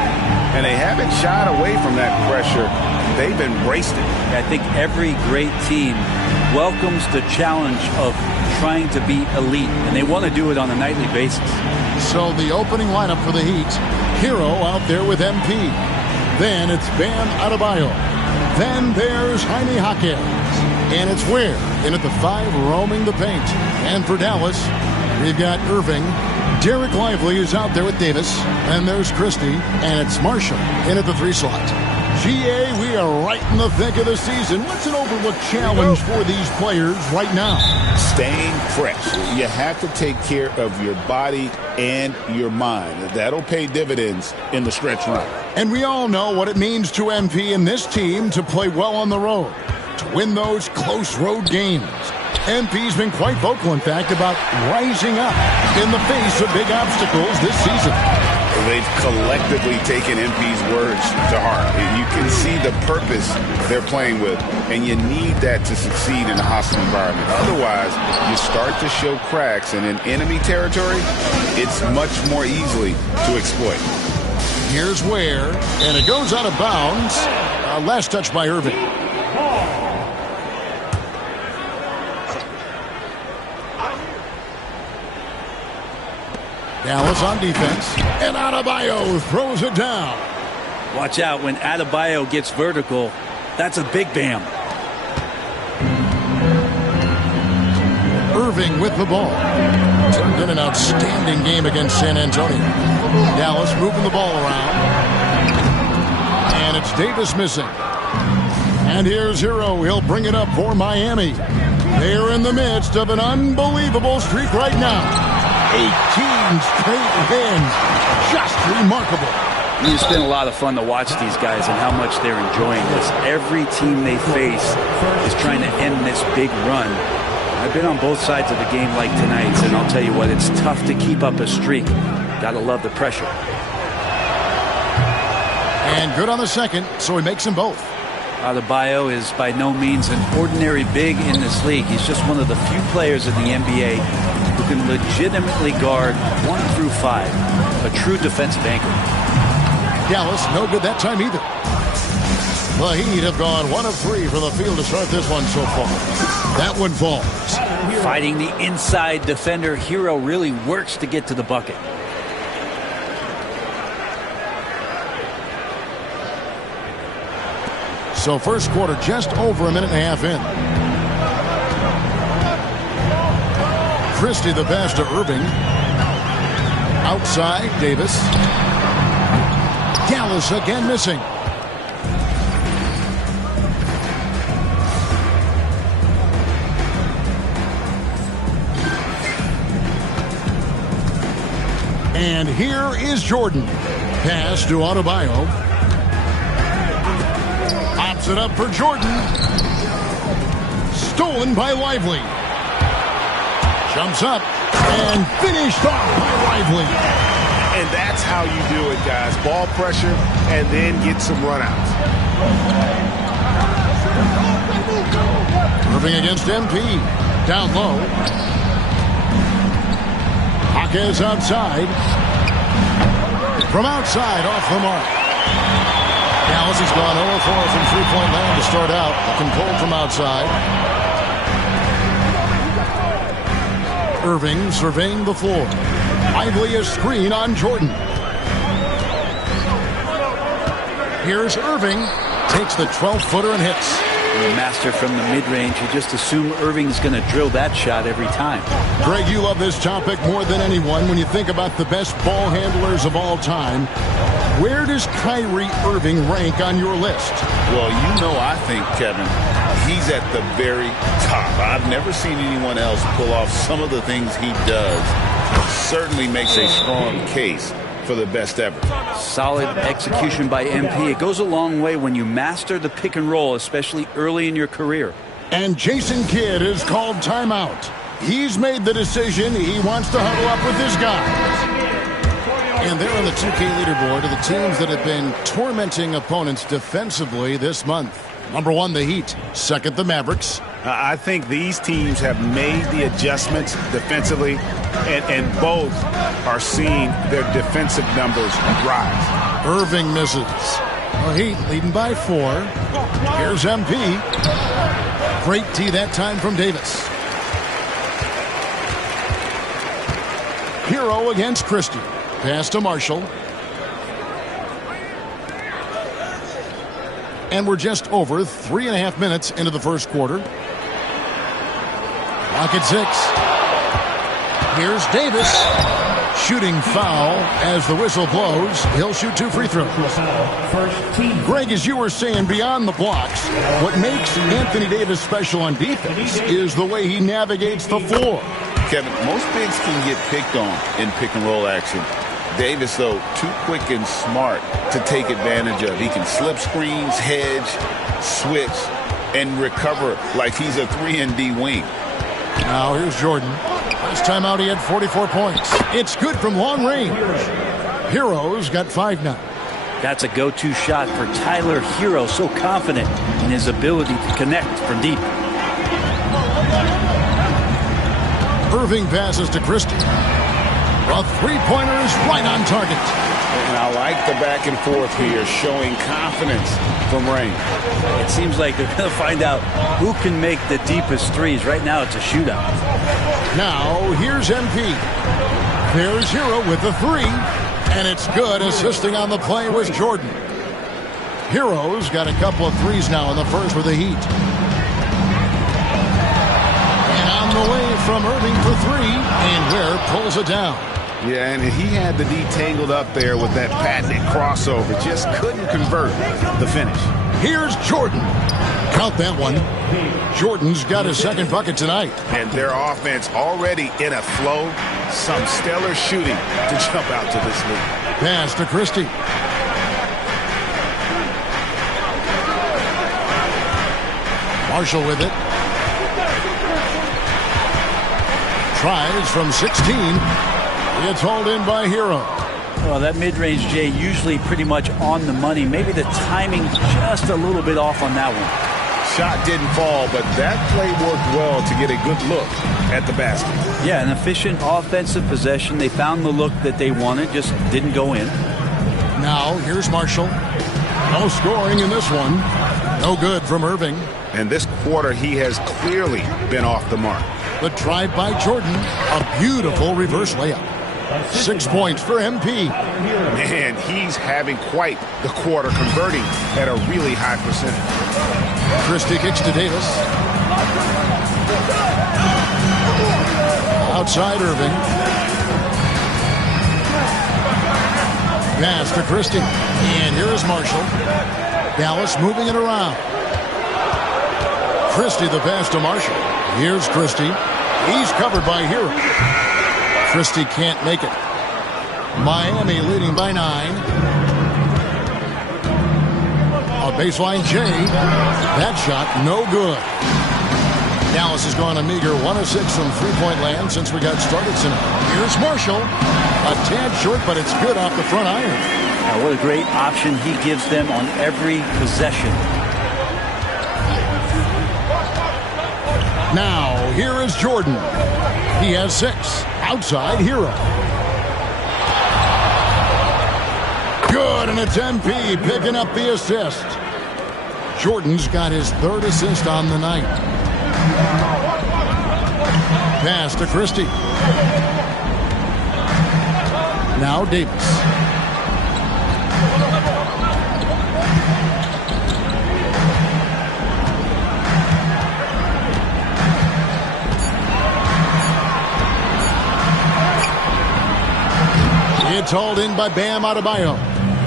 And they haven't shied away from that pressure. They've embraced it. I think every great team welcomes the challenge of trying to be elite, and they want to do it on a nightly basis. So the opening lineup for the Heat, Hero out there with MP. Then it's Bam Adebayo. Then there's Jaime Jaquez. And it's Ware in at the 5, roaming the paint. And for Dallas, we've got Irving. Derek Lively is out there with Davis. And there's Christie. And it's Marshall in at the 3 slot. GA, we are right in the thick of the season. What's an overlooked challenge for these players right now? Staying fresh. You have to take care of your body and your mind. That'll pay dividends in the stretch run. And we all know what it means to MP and this team to play well on the road, to win those close road games. MP's been quite vocal, in fact, about rising up in the face of big obstacles this season. They've collectively taken MP's words to heart. You can see the purpose they're playing with, and you need that to succeed in a hostile environment. Otherwise, you start to show cracks, and in enemy territory, it's much more easily to exploit. Here's Ware, and it goes out of bounds. Last touch by Irving. Dallas on defense, and Adebayo throws it down. Watch out when Adebayo gets vertical. That's a big Bam. Irving with the ball. Turned in an outstanding game against San Antonio. Dallas moving the ball around. And it's Davis missing. And here's Hero. He'll bring it up for Miami. They're in the midst of an unbelievable streak right now. 18 straight wins. Just remarkable. It's been a lot of fun to watch these guys and how much they're enjoying this. Every team they face is trying to end this big run. I've been on both sides of the game like tonight's, and I'll tell you what, it's tough to keep up a streak. Gotta love the pressure. And good on the second, so he makes them both. Adebayo is by no means an ordinary big in this league. He's just one of the few players in the NBA who can legitimately guard 1 through 5. A true defensive anchor. Dallas, no good that time either. The Heat have gone 1 of 3 from the field to start this one so far. That one falls. Fighting the inside defender, Hero really works to get to the bucket. So first quarter just over a minute and a half in. Christie the pass to Irving. Outside, Davis. Dallas again missing. And here is Jordan. Pass to Adebayo. Pops it up for Jordan. Stolen by Lively. Jumps up and finished off by Lively. And that's how you do it, guys. Ball pressure and then get some runouts. Irving against MP. Down low. Jaquez outside. From outside, off the mark. Dallas has gone 0-4 from three-point land to start out. Looking cold from outside. Irving surveying the floor. Lively a screen on Jordan. Here's Irving. Takes the 12-footer and hits. Master from the mid-range. You just assume Irving's going to drill that shot every time. Greg, you love this topic more than anyone. When you think about the best ball handlers of all time, where does Kyrie Irving rank on your list? Well, you know, I think, Kevin, he's at the very top. I've never seen anyone else pull off some of the things he does. Certainly makes a strong case for the best ever. Solid execution by MP. It goes a long way when you master the pick and roll, especially early in your career. And Jason Kidd is called timeout. He's made the decision. He wants to huddle up with his guys. And they're on the 2K leaderboard of the teams that have been tormenting opponents defensively this month. Number 1, the Heat. Second, the Mavericks. I think these teams have made the adjustments defensively, and both are seeing their defensive numbers rise. Irving misses. The Heat leading by 4. Here's MP. Great tee that time from Davis. Hero against Christie. Pass to Marshall. And we're just over 3.5 minutes into the first quarter. Clock at 6. Here's Davis. Shooting foul as the whistle blows. He'll shoot 2 free throws. Greg, as you were saying, beyond the blocks, what makes Anthony Davis special on defense is the way he navigates the floor. Kevin, most bigs can get picked on in pick-and-roll action. Davis, though, too quick and smart to take advantage of. He can slip screens, hedge, switch, and recover like he's a 3-and-D wing. Now here's Jordan. Last time out he had 44 points. It's good from long range. Hero's got 5 now. That's a go-to shot for Tyler Hero. So confident in his ability to connect from deep. Irving passes to Christie. A three-pointer is right on target. And I like the back and forth here, showing confidence from range. It seems like they're going to find out who can make the deepest threes. Right now it's a shootout. Now here's MP. There's Hero with the 3. And it's good. Assisting on the play was Jordan. Hero's got a couple of threes now in the first with the Heat. And on the way from Irving for 3. And Ware pulls it down. Yeah, and he had the D tangled up there with that patented crossover. Just couldn't convert the finish. Here's Jordan. Count that one. Jordan's got his second bucket tonight. And their offense already in a flow. Some stellar shooting to jump out to this lead. Pass to Christie. Marshall with it. Tries from 16. It's hauled in by Hero. Well, that mid-range, Jay, usually pretty much on the money. Maybe the timing just a little bit off on that one. Shot didn't fall, but that play worked well to get a good look at the basket. Yeah, an efficient offensive possession. They found the look that they wanted, just didn't go in. Now, here's Marshall. No scoring in this one. No good from Irving. And this quarter, he has clearly been off the mark. The drive by Jordan. A beautiful reverse layup. 6 points for MP. Man, he's having quite the quarter, converting at a really high percentage. Christie kicks to Davis. Outside Irving. Pass to Christie. And here is Marshall. Dallas moving it around. Christie the pass to Marshall. Here's Christie. He's covered by Hero. Christie can't make it. Miami leading by 9. A baseline J. That shot no good. Dallas has gone a meager 1 of 6 from three-point land since we got started tonight. Here's Marshall. A tad short, but it's good off the front iron. What a great option he gives them on every possession. Now, here is Jordan. He has 6. Outside, Hero. Good, and it's MP picking up the assist. Jordan's got his 3rd assist on the night. Pass to Christie. Now Davis. It's hauled in by Bam Adebayo.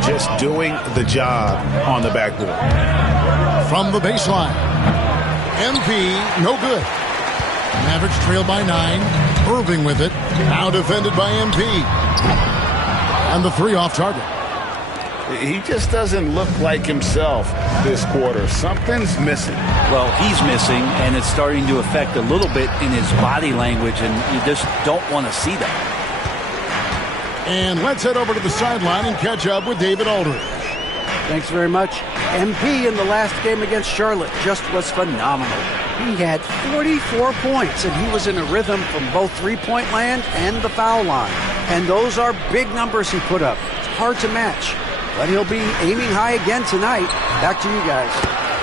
Just doing the job on the backboard. From the baseline. MP, no good. Mavericks trail by 9. Irving with it. Now defended by MP. And the 3 off target. He just doesn't look like himself this quarter. Something's missing. Well, he's missing, and it's starting to affect a little bit in his body language, and you just don't want to see that. And let's head over to the sideline and catch up with David Aldridge. Thanks very much. MP in the last game against Charlotte just was phenomenal. He had 44 points, and he was in a rhythm from both three-point land and the foul line. And those are big numbers he put up. It's hard to match, but he'll be aiming high again tonight. Back to you guys.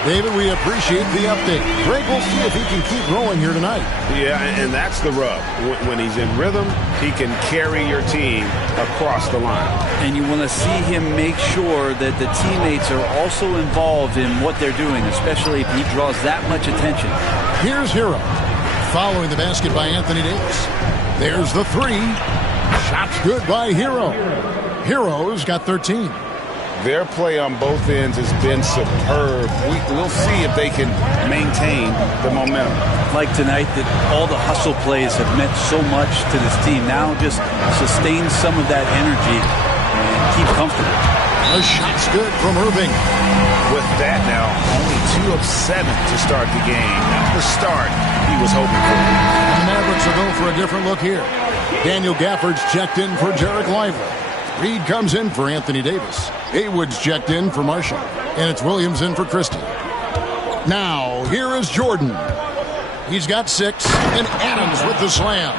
David, we appreciate the update. Greg, we'll see if he can keep rolling here tonight. Yeah, and that's the rub. When he's in rhythm, he can carry your team across the line. And you want to see him make sure that the teammates are also involved in what they're doing, especially if he draws that much attention. Here's Hero. Following the basket by Anthony Davis. There's the 3. Shot's good by Hero. Hero's got 13. Their play on both ends has been superb. We'll see if they can maintain the momentum. Like tonight, that all the hustle plays have meant so much to this team. Now just sustain some of that energy and keep comfortable. The shot's good from Irving. With that now, only 2 of 7 to start the game. Not the start he was hoping for. And the Mavericks will go for a different look here. Daniel Gafford's checked in for Jarek Lively. Reed comes in for Anthony Davis. Haywood's checked in for Marshall. And it's Williams in for Christie. Now, here is Jordan. He's got 6, and Adams with the slam.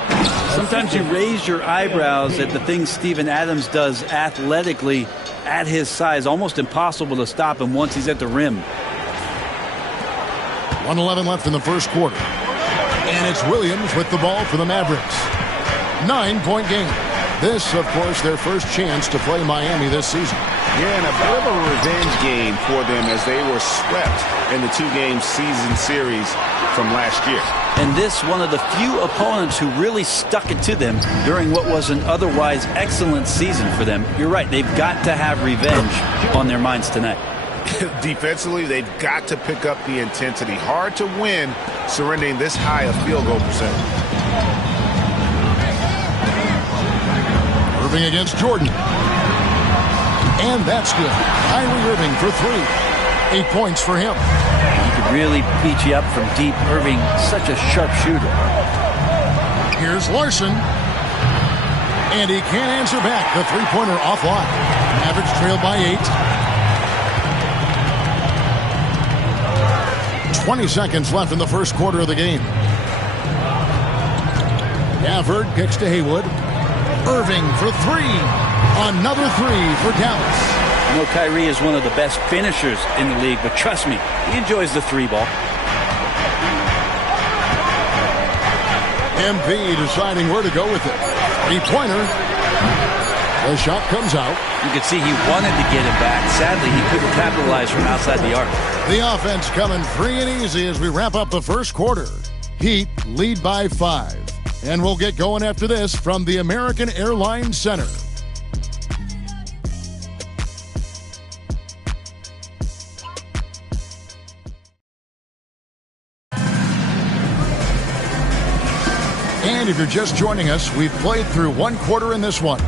Sometimes you raise your eyebrows at the things Steven Adams does athletically at his size. Almost impossible to stop him once he's at the rim. 1:11 left in the first quarter. And it's Williams with the ball for the Mavericks. 9-point game. This, of course, their first chance to play Miami this season. Yeah, and a bit of a revenge game for them as they were swept in the 2-game season series from last year. And this, one of the few opponents who really stuck it to them during what was an otherwise excellent season for them. You're right, they've got to have revenge on their minds tonight. Defensively, they've got to pick up the intensity. Hard to win surrendering this high a field goal percentage. Irving against Jordan. And that's good. Kyrie Irving for 3. 8 points for him. He could really beat you up from deep. Irving, such a sharp shooter. Here's Larson. And he can't answer back. The three-pointer offline. Mavericks trail by 8. 20 seconds left in the first quarter of the game. Gafford kicks to Haywood. Irving for 3. Another 3 for Dallas. I know Kyrie is one of the best finishers in the league, but trust me, he enjoys the 3-ball. MP deciding where to go with it. 3-pointer. The shot comes out. You could see he wanted to get it back. Sadly, he couldn't capitalize from outside the arc. The offense coming free and easy as we wrap up the first quarter. Heat lead by 5. And we'll get going after this from the American Airlines Center. And if you're just joining us, we've played through 1 quarter in this one.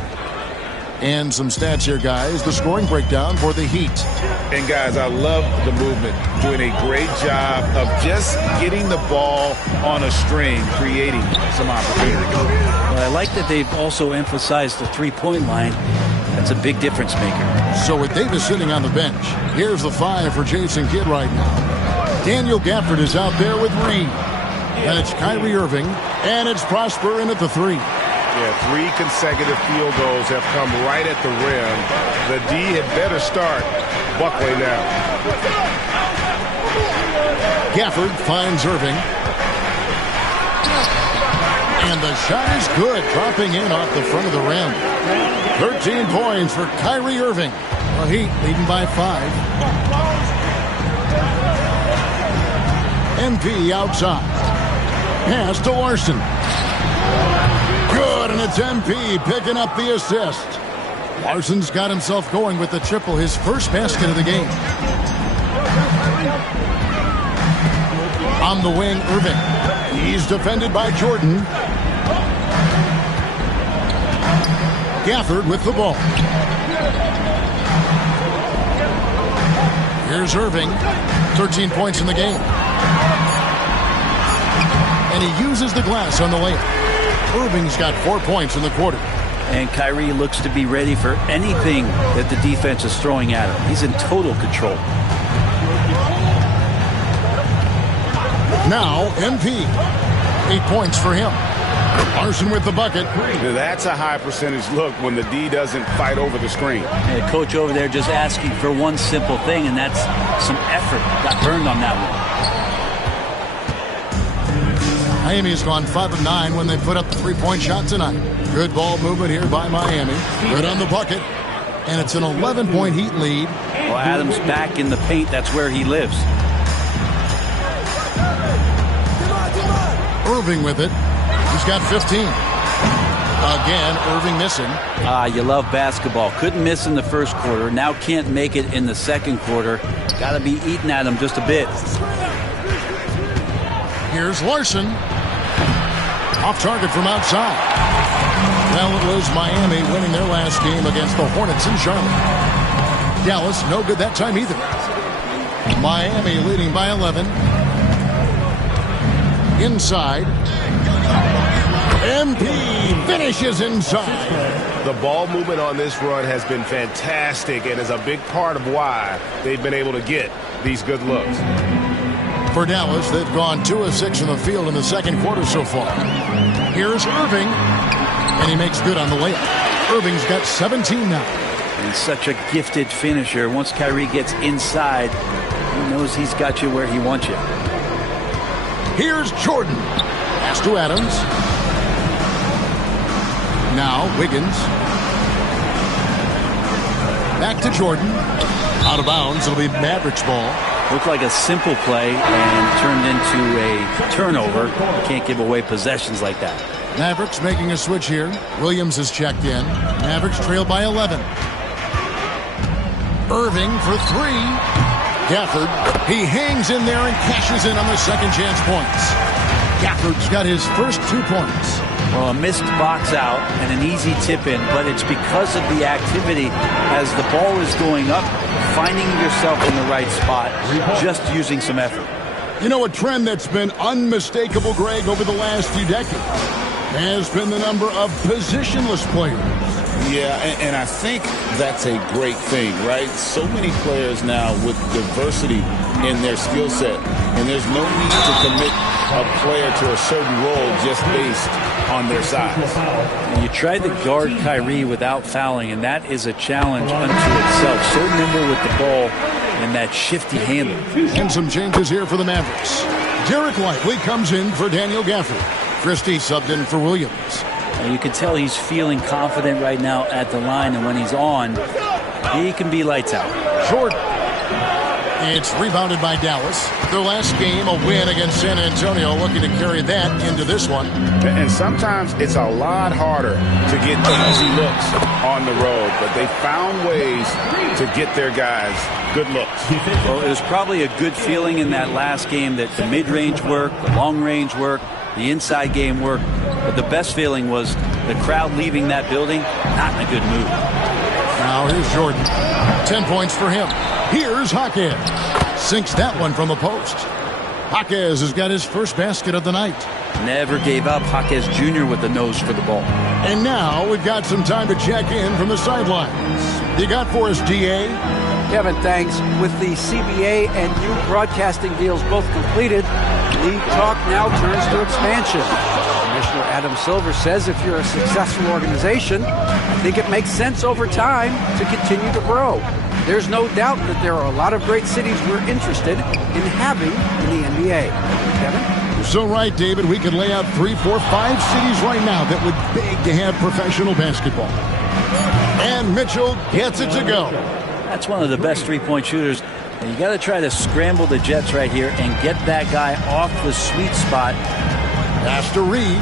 And some stats here, guys. The scoring breakdown for the Heat. And, guys, I love the movement. Doing a great job of just getting the ball on a string, creating some opportunity. Well, I like that they've also emphasized the three-point line. That's a big difference maker. So with Davis sitting on the bench, here's the 5 for Jason Kidd right now. Daniel Gafford is out there with Reed. And it's Kyrie Irving, and it's Prosper in at the 3. Yeah, 3 consecutive field goals have come right at the rim. The D had better start buckling now. Gafford finds Irving. And the shot is good, dropping in off the front of the rim. 13 points for Kyrie Irving. The Heat leading by 5. MP outside. Pass to Larson. Good, and it's MP picking up the assist. Larson's got himself going with the triple, his first basket of the game. On the wing, Irving. He's defended by Jordan. Gafford with the ball. Here's Irving. 13 points in the game. And he uses the glass on the layup. Irving's got 4 points in the quarter. And Kyrie looks to be ready for anything that the defense is throwing at him. He's in total control. Now, MP. 8 points for him. Larson with the bucket. That's a high percentage look when the D doesn't fight over the screen. And the coach over there just asking for one simple thing, and that's some effort. Got burned on that one. Miami's gone 5 of 9 when they put up the 3-point shot tonight. Good ball movement here by Miami. Good on the bucket. And it's an 11-point Heat lead. Well, Adams back in the paint. That's where he lives. Irving with it. He's got 15. Again, Irving missing. You love basketball. Couldn't miss in the first quarter. Now can't make it in the second quarter. Got to be eating at him just a bit. Here's Larson. Off target from outside. Well, it was Miami winning their last game against the Hornets in Charlotte. Dallas, no good that time either. Miami leading by 11. Inside. MP finishes inside. The ball movement on this run has been fantastic and is a big part of why they've been able to get these good looks. For Dallas, they've gone 2 of 6 in the field in the second quarter so far. Here's Irving, and he makes good on the layup. Irving's got 17 now. He's such a gifted finisher. Once Kyrie gets inside, he knows he's got you where he wants you. Here's Jordan. Pass to Adams. Now Wiggins. Back to Jordan. Out of bounds. It'll be Mavericks ball. Looked like a simple play and turned into a turnover. You can't give away possessions like that. Mavericks making a switch here. Williams is checked in. Mavericks trail by 11. Irving for 3. Gafford, he hangs in there and cashes in on the second chance points. Gafford's got his first 2 points. Well, a missed box out and an easy tip in, but it's because of the activity as the ball is going up, finding yourself in the right spot, just using some effort. You know, a trend that's been unmistakable, Greg, over the last few decades has been the number of positionless players. Yeah, and I think that's a great thing, right? So many players now with diversity in their skill set, and there's no need to commit a player to a certain role just based on their size. And you tried to guard Kyrie without fouling, and that is a challenge unto itself. So nimble with the ball and that shifty handle. And some changes here for the Mavericks. Derek Lively comes in for Daniel Gafford. Christie subbed in for Williams. And you can tell he's feeling confident right now at the line, and when he's on, he can be lights out. Jordan. It's rebounded by Dallas. Their last game, a win against San Antonio, looking to carry that into this one. And sometimes it's a lot harder to get easy looks on the road, but they found ways to get their guys good looks. Well, it was probably a good feeling in that last game that the mid-range worked, the long-range worked, the inside game worked, but the best feeling was the crowd leaving that building not in a good mood. Now here's Jordan. 10 points for him. Here's Hackett. Sinks that one from the post. Jaquez has got his first basket of the night. Never gave up. Jaquez Jr. with the nose for the ball. And now we've got some time to check in from the sidelines. You got for us, DA? Kevin, thanks. With the CBA and new broadcasting deals both completed, league talk now turns to expansion. Commissioner Adam Silver says if you're a successful organization, I think it makes sense over time to continue to grow. There's no doubt that there are a lot of great cities we're interested in having in the NBA. Kevin? You're so right, David. We could lay out 3, 4, 5 cities right now that would beg to have professional basketball. And Mitchell gets it to go. That's one of the best three-point shooters. And you got to try to scramble the Jets right here and get that guy off the sweet spot. Pass to Reed.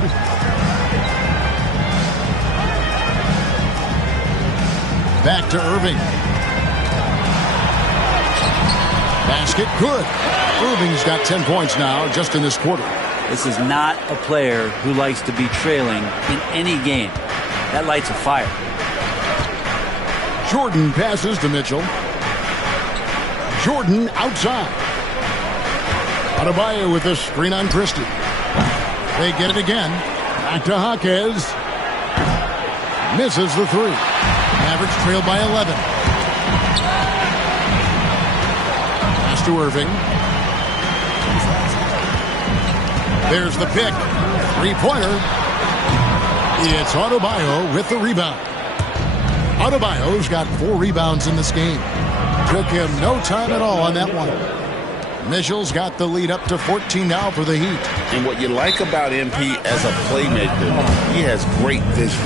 Back to Irving. Basket good. Irving's got 10 points now just in this quarter. This is not a player who likes to be trailing in any game. That lights a fire. Jordan passes to Mitchell. Jordan outside. Adebayo with a screen on Christie. They get it again. Back to Jaquez. Misses the three. Mavericks trail by 11. Pass to Irving. There's the pick. Three-pointer. It's Adebayo with the rebound. Adebayo's got 4 rebounds in this game. Took him no time at all on that one. Mitchell's got the lead up to 14 now for the Heat. And what you like about MP as a playmaker, he has great vision.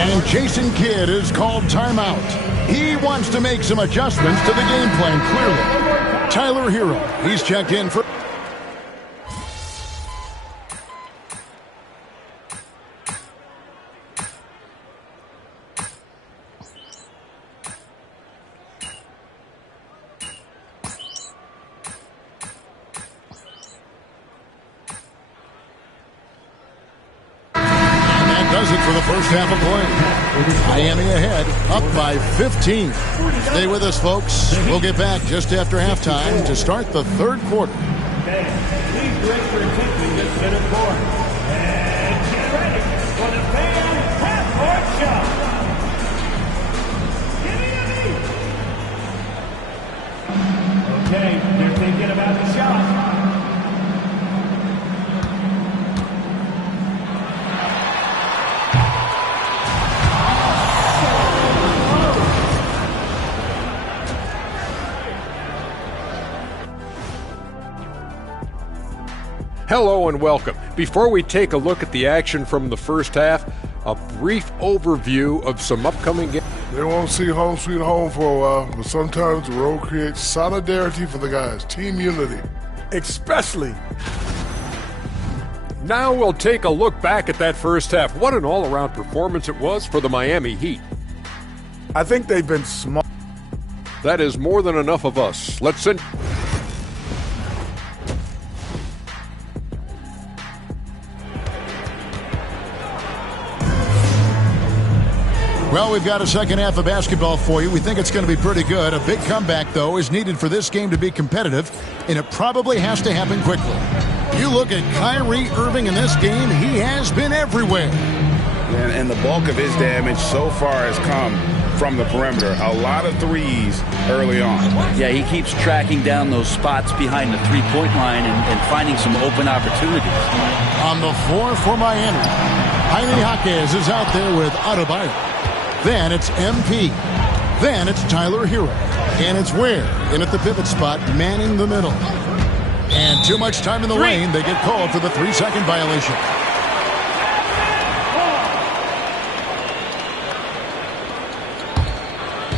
And Jason Kidd is called timeout. He wants to make some adjustments to the game plan, clearly. Tyler Hero, he's checked in for... does it for the first half of play. Miami ahead, up by 15. Stay with us, folks. We'll get back just after halftime to start the third quarter. Please brace your attention this center court. And get ready for the fan half-court shot. Okay, you're thinking about the shot. Hello and welcome. Before we take a look at the action from the first half, a brief overview of some upcoming games. They won't see home sweet home for a while, but sometimes the road creates solidarity for the guys, team unity. Especially. Now we'll take a look back at that first half. What an all-around performance it was for the Miami Heat. I think they've been smart. That is more than enough of us. Let's send... Well, we've got a second half of basketball for you. We think it's going to be pretty good. A big comeback, though, is needed for this game to be competitive, and it probably has to happen quickly. You look at Kyrie Irving in this game, he has been everywhere. And the bulk of his damage so far has come from the perimeter. A lot of threes early on. Yeah, he keeps tracking down those spots behind the three-point line and finding some open opportunities. On the floor for Miami, Jaime Jaquez is out there with Adebayo. Then it's MP. Then it's Tyler Hero. And it's Ware in at the pivot spot, manning the middle. And too much time in the lane. They get called for the 3-second violation.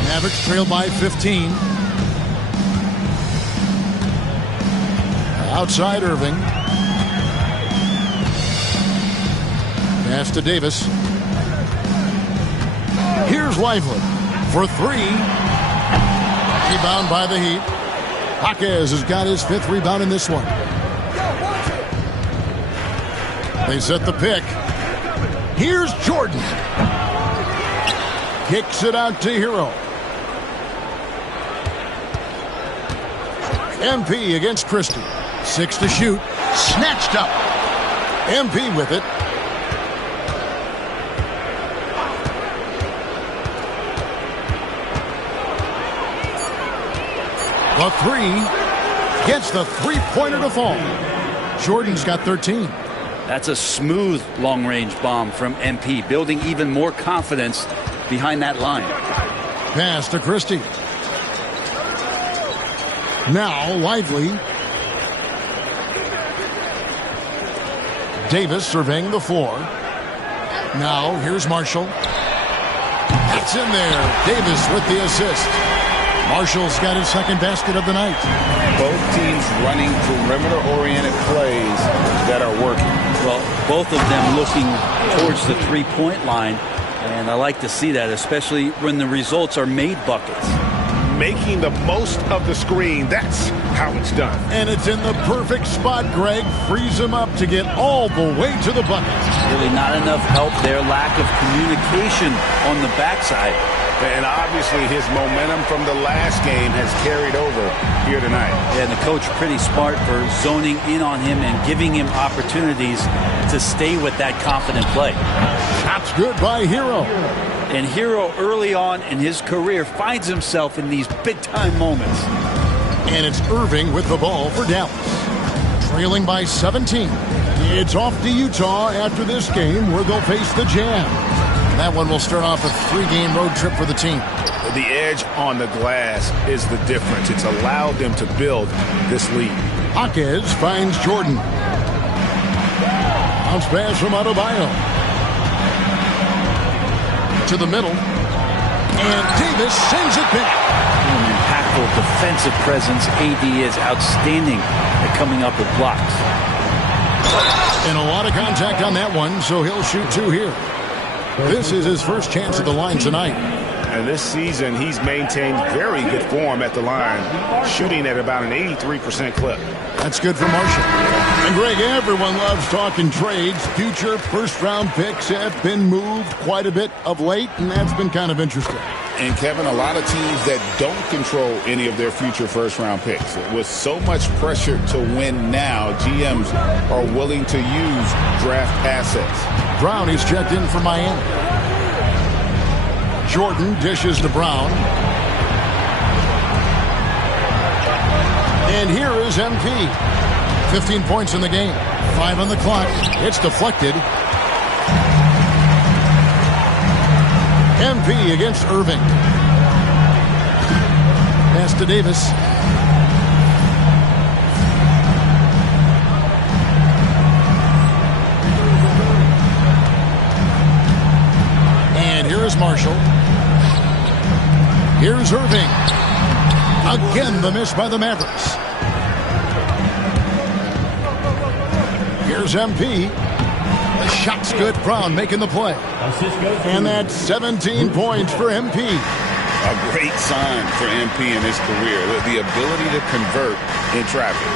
Mavericks trail by 15. Outside Irving. Pass to Davis. Here's Lively for 3. Rebound by the Heat. Jaquez has got his 5th rebound in this one. They set the pick. Here's Jordan. Kicks it out to Hero. MP against Christie. 6 to shoot. Snatched up. MP with it. The 3 gets the three-pointer to fall. Jordan's got 13. That's a smooth long-range bomb from MP, building even more confidence behind that line. Pass to Christie. Now Lively. Davis surveying the floor. Now here's Marshall. It's in there. Davis with the assist. Marshall's got his second basket of the night. Both teams running perimeter-oriented plays that are working. Well, both of them looking towards the three-point line, and I like to see that, especially when the results are made buckets. Making the most of the screen, that's how it's done. And it's in the perfect spot, Greg. Frees him up to get all the way to the bucket. Really not enough help there. Lack of communication on the backside. And obviously his momentum from the last game has carried over here tonight. And the coach pretty smart for zoning in on him and giving him opportunities to stay with that confident play. Shot's good by Hero. And Hero early on in his career finds himself in these big-time moments. And it's Irving with the ball for Dallas. Trailing by 17. It's off to Utah after this game where they'll face the Jazz. That one will start off a 3-game road trip for the team. The edge on the glass is the difference. It's allowed them to build this lead. Jaquez finds Jordan. Bounce pass from Adebayo. To the middle. And Davis sends it back. An impactful defensive presence. AD is outstanding at coming up with blocks. And a lot of contact on that one, so he'll shoot 2 here. This is his first chance at the line tonight. And this season, he's maintained very good form at the line, shooting at about an 83% clip. That's good for Marshall. And Greg, everyone loves talking trades. Future first-round picks have been moved quite a bit of late, and that's been kind of interesting. And Kevin, a lot of teams that don't control any of their future first-round picks. With so much pressure to win now, GMs are willing to use draft assets. Brown is checked in for Miami. Jordan dishes to Brown. And here is MP. 15 points in the game. 5 on the clock. It's deflected. MP against Irving. Pass to Davis. And here is Marshall. Here's Irving. Again, the miss by the Mavericks. Here's MP. The shot's good. Brown making the play. And that's 17 points for MP. A great sign for MP in his career. The ability to convert in traffic.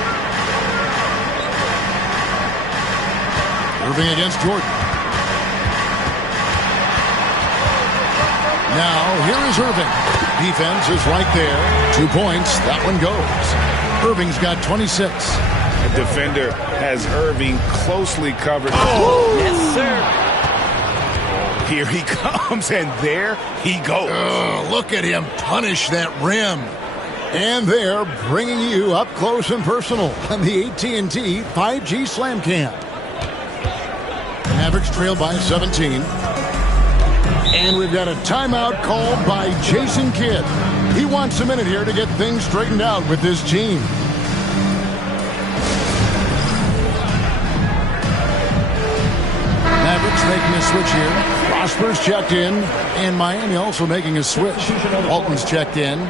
Irving against Jordan. Now, here is Irving. Defense is right there. 2 points. That one goes. Irving's got 26. The defender has Irving closely covered. Oh, yes, sir. Here he comes, and there he goes. Look at him punish that rim. And they're bringing you up close and personal on the AT&T 5G Slam Cam. Mavericks trail by 17. And we've got a timeout called by Jason Kidd. He wants a minute here to get things straightened out with this team. Mavericks making a switch here. Prosper's checked in. And Miami also making a switch. Walton's checked in.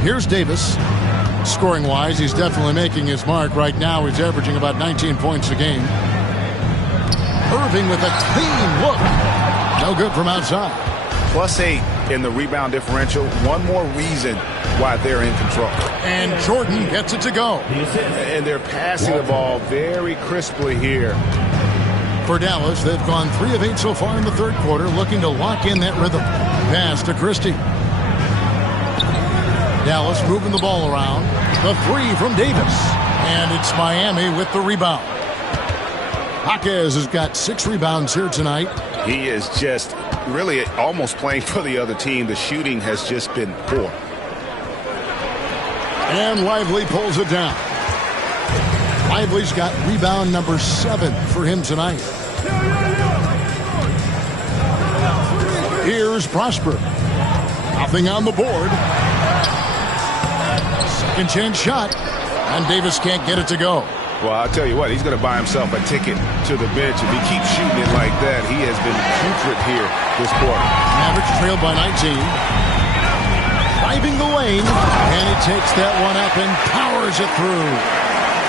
Here's Davis. Scoring-wise, he's definitely making his mark. Right now, he's averaging about 19 points a game. Irving with a clean look. No good from outside. +8 in the rebound differential. One more reason why they're in control. And Jordan gets it to go. And they're passing the ball very crisply here. For Dallas, they've gone 3 of 8 so far in the third quarter, looking to lock in that rhythm. Pass to Christie. Dallas moving the ball around. The 3 from Davis. And it's Miami with the rebound. Jaquez has got 6 rebounds here tonight. He is just really almost playing for the other team. The shooting has just been poor. And Lively pulls it down. Lively's got rebound number 7 for him tonight. Here's Prosper. Nothing on the board. Second chance shot. And Davis can't get it to go. Well, I'll tell you what, he's going to buy himself a ticket to the bench. If he keeps shooting it like that, he has been putrid here this quarter. Mavericks trailed by 19. Driving the lane, and he takes that one up and powers it through.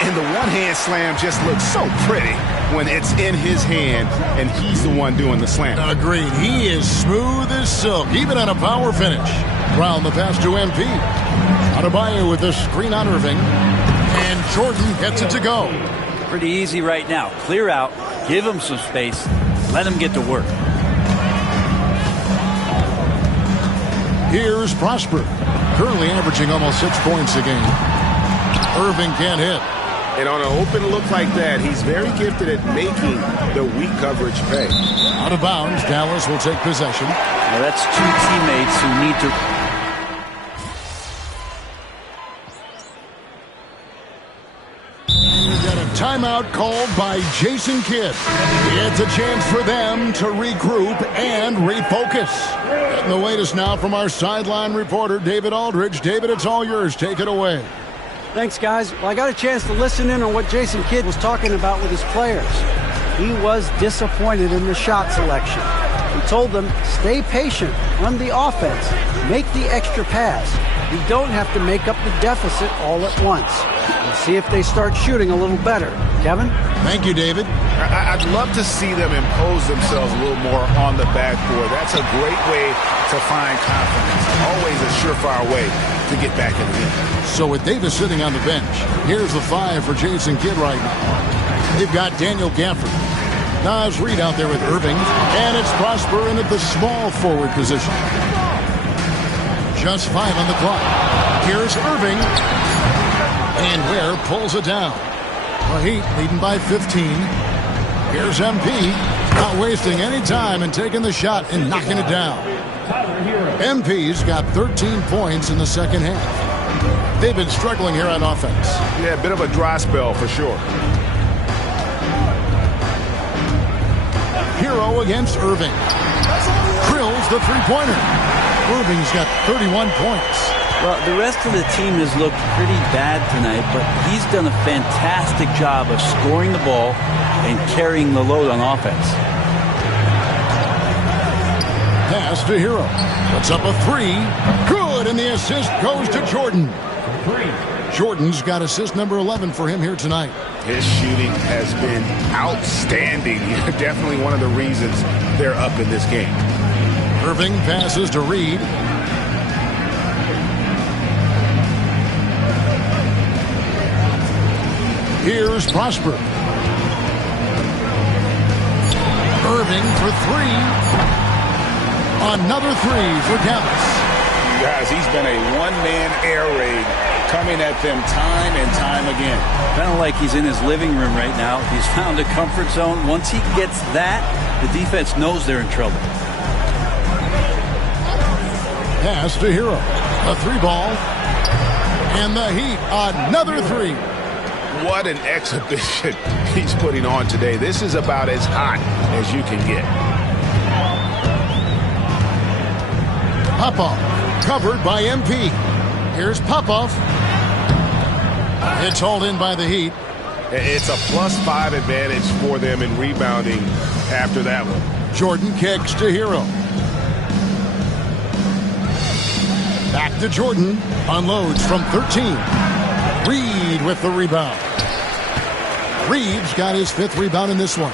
And the one-hand slam just looks so pretty when it's in his hand, and he's the one doing the slam. Agreed. He is smooth as silk, even on a power finish. Round the pass to MP. Adebayo with the screen on Irving. And Jordan gets it to go. Pretty easy right now. Clear out, give him some space, let him get to work. Here's Prosper, currently averaging almost 6 points a game. Irving can't hit. And on an open look like that, he's very gifted at making the weak coverage pay. Out of bounds, Dallas will take possession. Now that's 2 teammates who need to... Timeout called by Jason Kidd. It's a chance for them to regroup and refocus. Getting the latest now from our sideline reporter, David Aldridge. David, it's all yours. Take it away. Thanks, guys. Well, I got a chance to listen in on what Jason Kidd was talking about with his players. He was disappointed in the shot selection. He told them, stay patient, run the offense, make the extra pass. You don't have to make up the deficit all at once. And see if they start shooting a little better. Kevin? Thank you, David. I'd love to see them impose themselves a little more on the backboard. That's a great way to find confidence. Always a surefire way to get back in the game. So with Davis sitting on the bench, here's the 5 for Jason Kidd right now. They've got Daniel Gafford. Nas Reed out there with Irving. And it's Prosper in at the small forward position. Just 5 on the clock. Here's Irving. And Ware pulls it down. The Heat leading by 15. Here's MP. Not wasting any time and taking the shot and knocking it down. MP's got 13 points in the second half. They've been struggling here on offense. Yeah, a bit of a dry spell for sure. Hero against Irving. Drills the three-pointer. Irving's got 31 points. Well, the rest of the team has looked pretty bad tonight, but he's done a fantastic job of scoring the ball and carrying the load on offense. Pass to Hero. Puts up a 3. Good, and the assist goes to Jordan. Jordan's got assist number 11 for him here tonight. His shooting has been outstanding. Definitely one of the reasons they're up in this game. Irving passes to Reed. Here's Prosper. Irving for 3. Another 3 for Dallas. Guys, he's been a one-man air raid coming at them time and time again. Kind of like he's in his living room right now. He's found a comfort zone. Once he gets that, the defense knows they're in trouble. Pass to Hero. A 3-ball. And the Heat, another 3. What an exhibition he's putting on today. This is about as hot as you can get. Popov, covered by MP. Here's Popov. It's hauled in by the Heat. It's a +5 advantage for them in rebounding after that one. Jordan kicks to Hero. Back to Jordan. Unloads from 13. Reed with the rebound. Reed's got his 5th rebound in this one.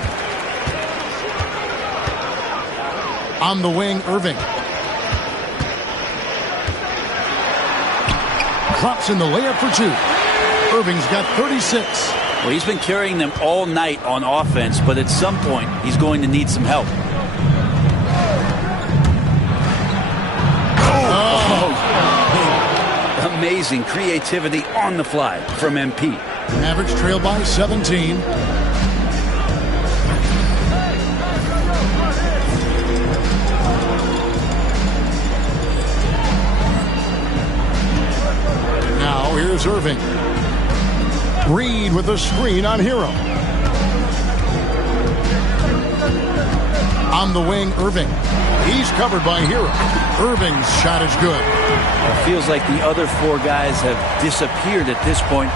On the wing, Irving. Drops in the layup for 2. Irving's got 36. Well, he's been carrying them all night on offense, but at some point, he's going to need some help. Amazing creativity on the fly from MP. Mavericks trail by 17. Now here's Irving. Reed with the screen on Hero. On the wing, Irving. He's covered by Hero. Irving's shot is good. It feels like the other four guys have disappeared at this point.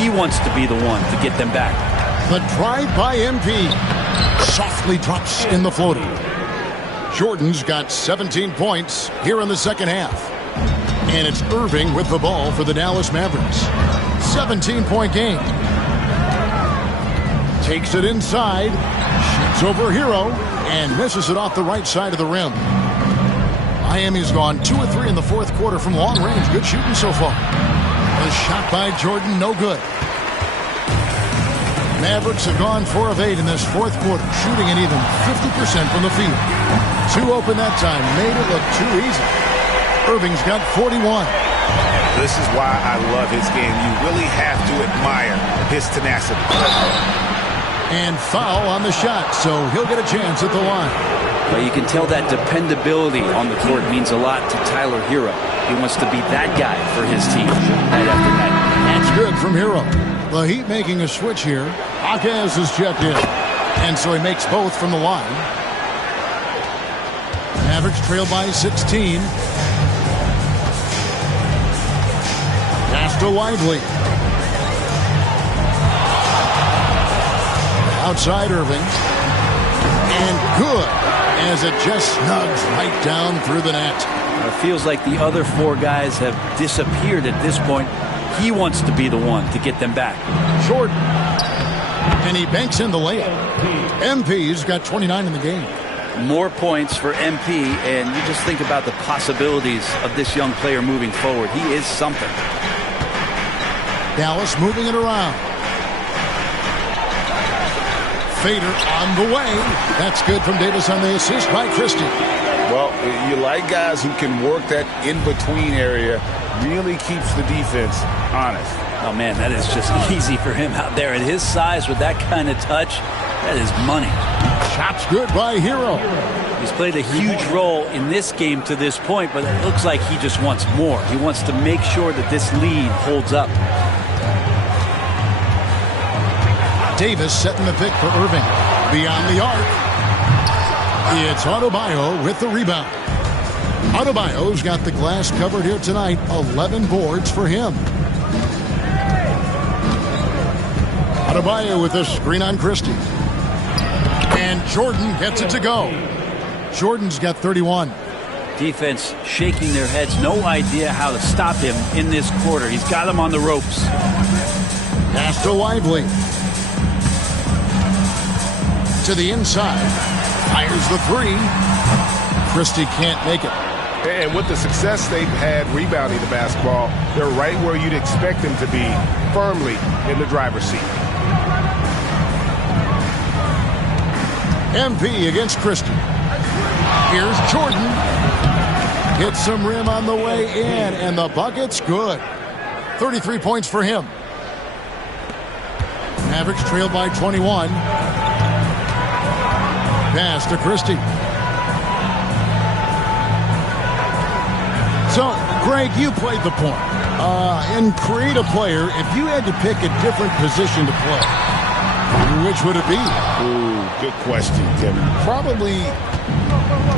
He wants to be the one to get them back. The drive by MP. Softly drops in the floater. Jordan's got 17 points here in the second half. And it's Irving with the ball for the Dallas Mavericks. 17-point game. Takes it inside. Shoots over Hero. And misses it off the right side of the rim. Miami's gone 2 of 3 in the fourth quarter from long range. Good shooting so far. A shot by Jordan, no good. Mavericks have gone 4 of 8 in this fourth quarter, shooting an even 50% from the field. 2 open that time, made it look too easy. Irving's got 41. This is why I love his game. You really have to admire his tenacity. And foul on the shot, so he'll get a chance at the line. Well, you can tell that dependability on the court means a lot to Tyler Hero. He wants to be that guy for his team night after night. That's good from Hero. The Heat making a switch here. Jaquez is checked in. And so he makes both from the line. Mavericks trail by 16. Pass to Lively. Outside Irving. And good as it just snugs right down through the net. It feels like the other four guys have disappeared at this point. He wants to be the one to get them back. Jordan. And he banks in the layup. MP's got 29 in the game. More points for MP, and you just think about the possibilities of this young player moving forward. He is something. Dallas moving it around. Fader on the way. That's good from Davis on the assist by Christie. Well, you like guys who can work that in-between area. Really keeps the defense honest. Oh, man, that is just easy for him out there. At his size with that kind of touch, that is money. Shot's good by Hero. He's played a huge role in this game to this point, but it looks like he just wants more. He wants to make sure that this lead holds up. Davis setting the pick for Irving. Beyond the arc. It's Adebayo with the rebound. Adebayo's got the glass covered here tonight. 11 boards for him. Adebayo with the screen on Christie. And Jordan gets it to go. Jordan's got 31. Defense shaking their heads. No idea how to stop him in this quarter. He's got him on the ropes. Pass to Lively. To the inside. Fires the three. Christie can't make it. And with the success they've had rebounding the basketball, they're right where you'd expect them to be, firmly in the driver's seat. MP against Christie. Here's Jordan. Hits some rim on the way in, and the bucket's good. 33 points for him. Mavericks trail by 21. Pass to Christie. So, Greg, you played the point. And create a player, if you had to pick a different position to play, which would it be? Ooh, good question, Kevin. Probably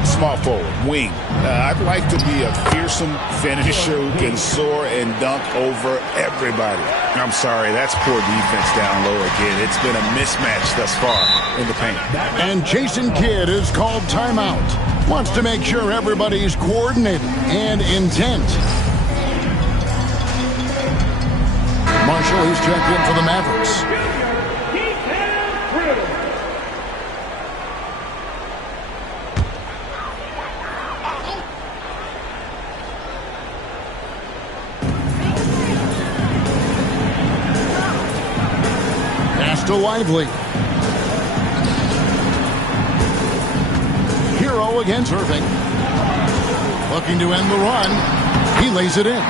small forward, wing. I'd like to be a fearsome finisher who can soar and dunk over everybody. I'm sorry, that's poor defense down low again. It's been a mismatch thus far in the paint. And Jason Kidd is called timeout. Wants to make sure everybody's coordinated and intent. Marshall, he's checked in for the Mavericks. to Lively. Hero against Irving. Looking to end the run. He lays it in.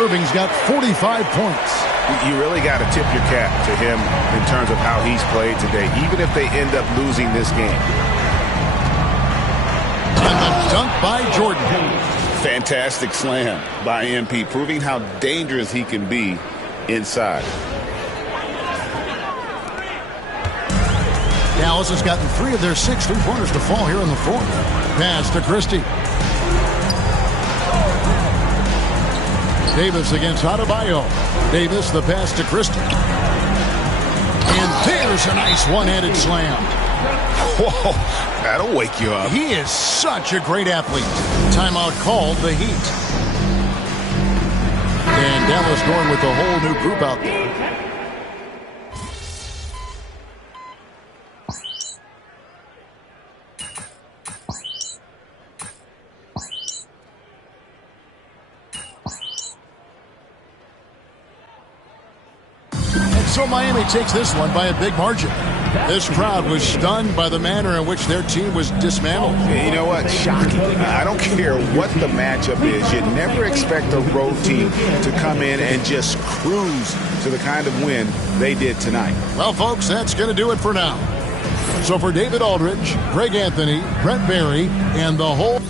Irving's got 45 points. You really got to tip your cap to him in terms of how he's played today, even if they end up losing this game. And the dunk by Jordan. Fantastic slam by MP, proving how dangerous he can be inside. Dallas has gotten 3 of their 6 3-pointers to fall here in the fourth. Pass to Christie. Davis against Adebayo. Davis, the pass to Christie. And there's a nice one-handed slam. Whoa, that'll wake you up. He is such a great athlete. Timeout called, the Heat. And Dallas going with the whole new group out there. So Miami takes this one by a big margin. This crowd was stunned by the manner in which their team was dismantled. You know what? Shocking. I don't care what the matchup is. You never expect a road team to come in and just cruise to the kind of win they did tonight. Well, folks, that's going to do it for now. So for David Aldridge, Greg Anthony, Brett Barry, and the whole...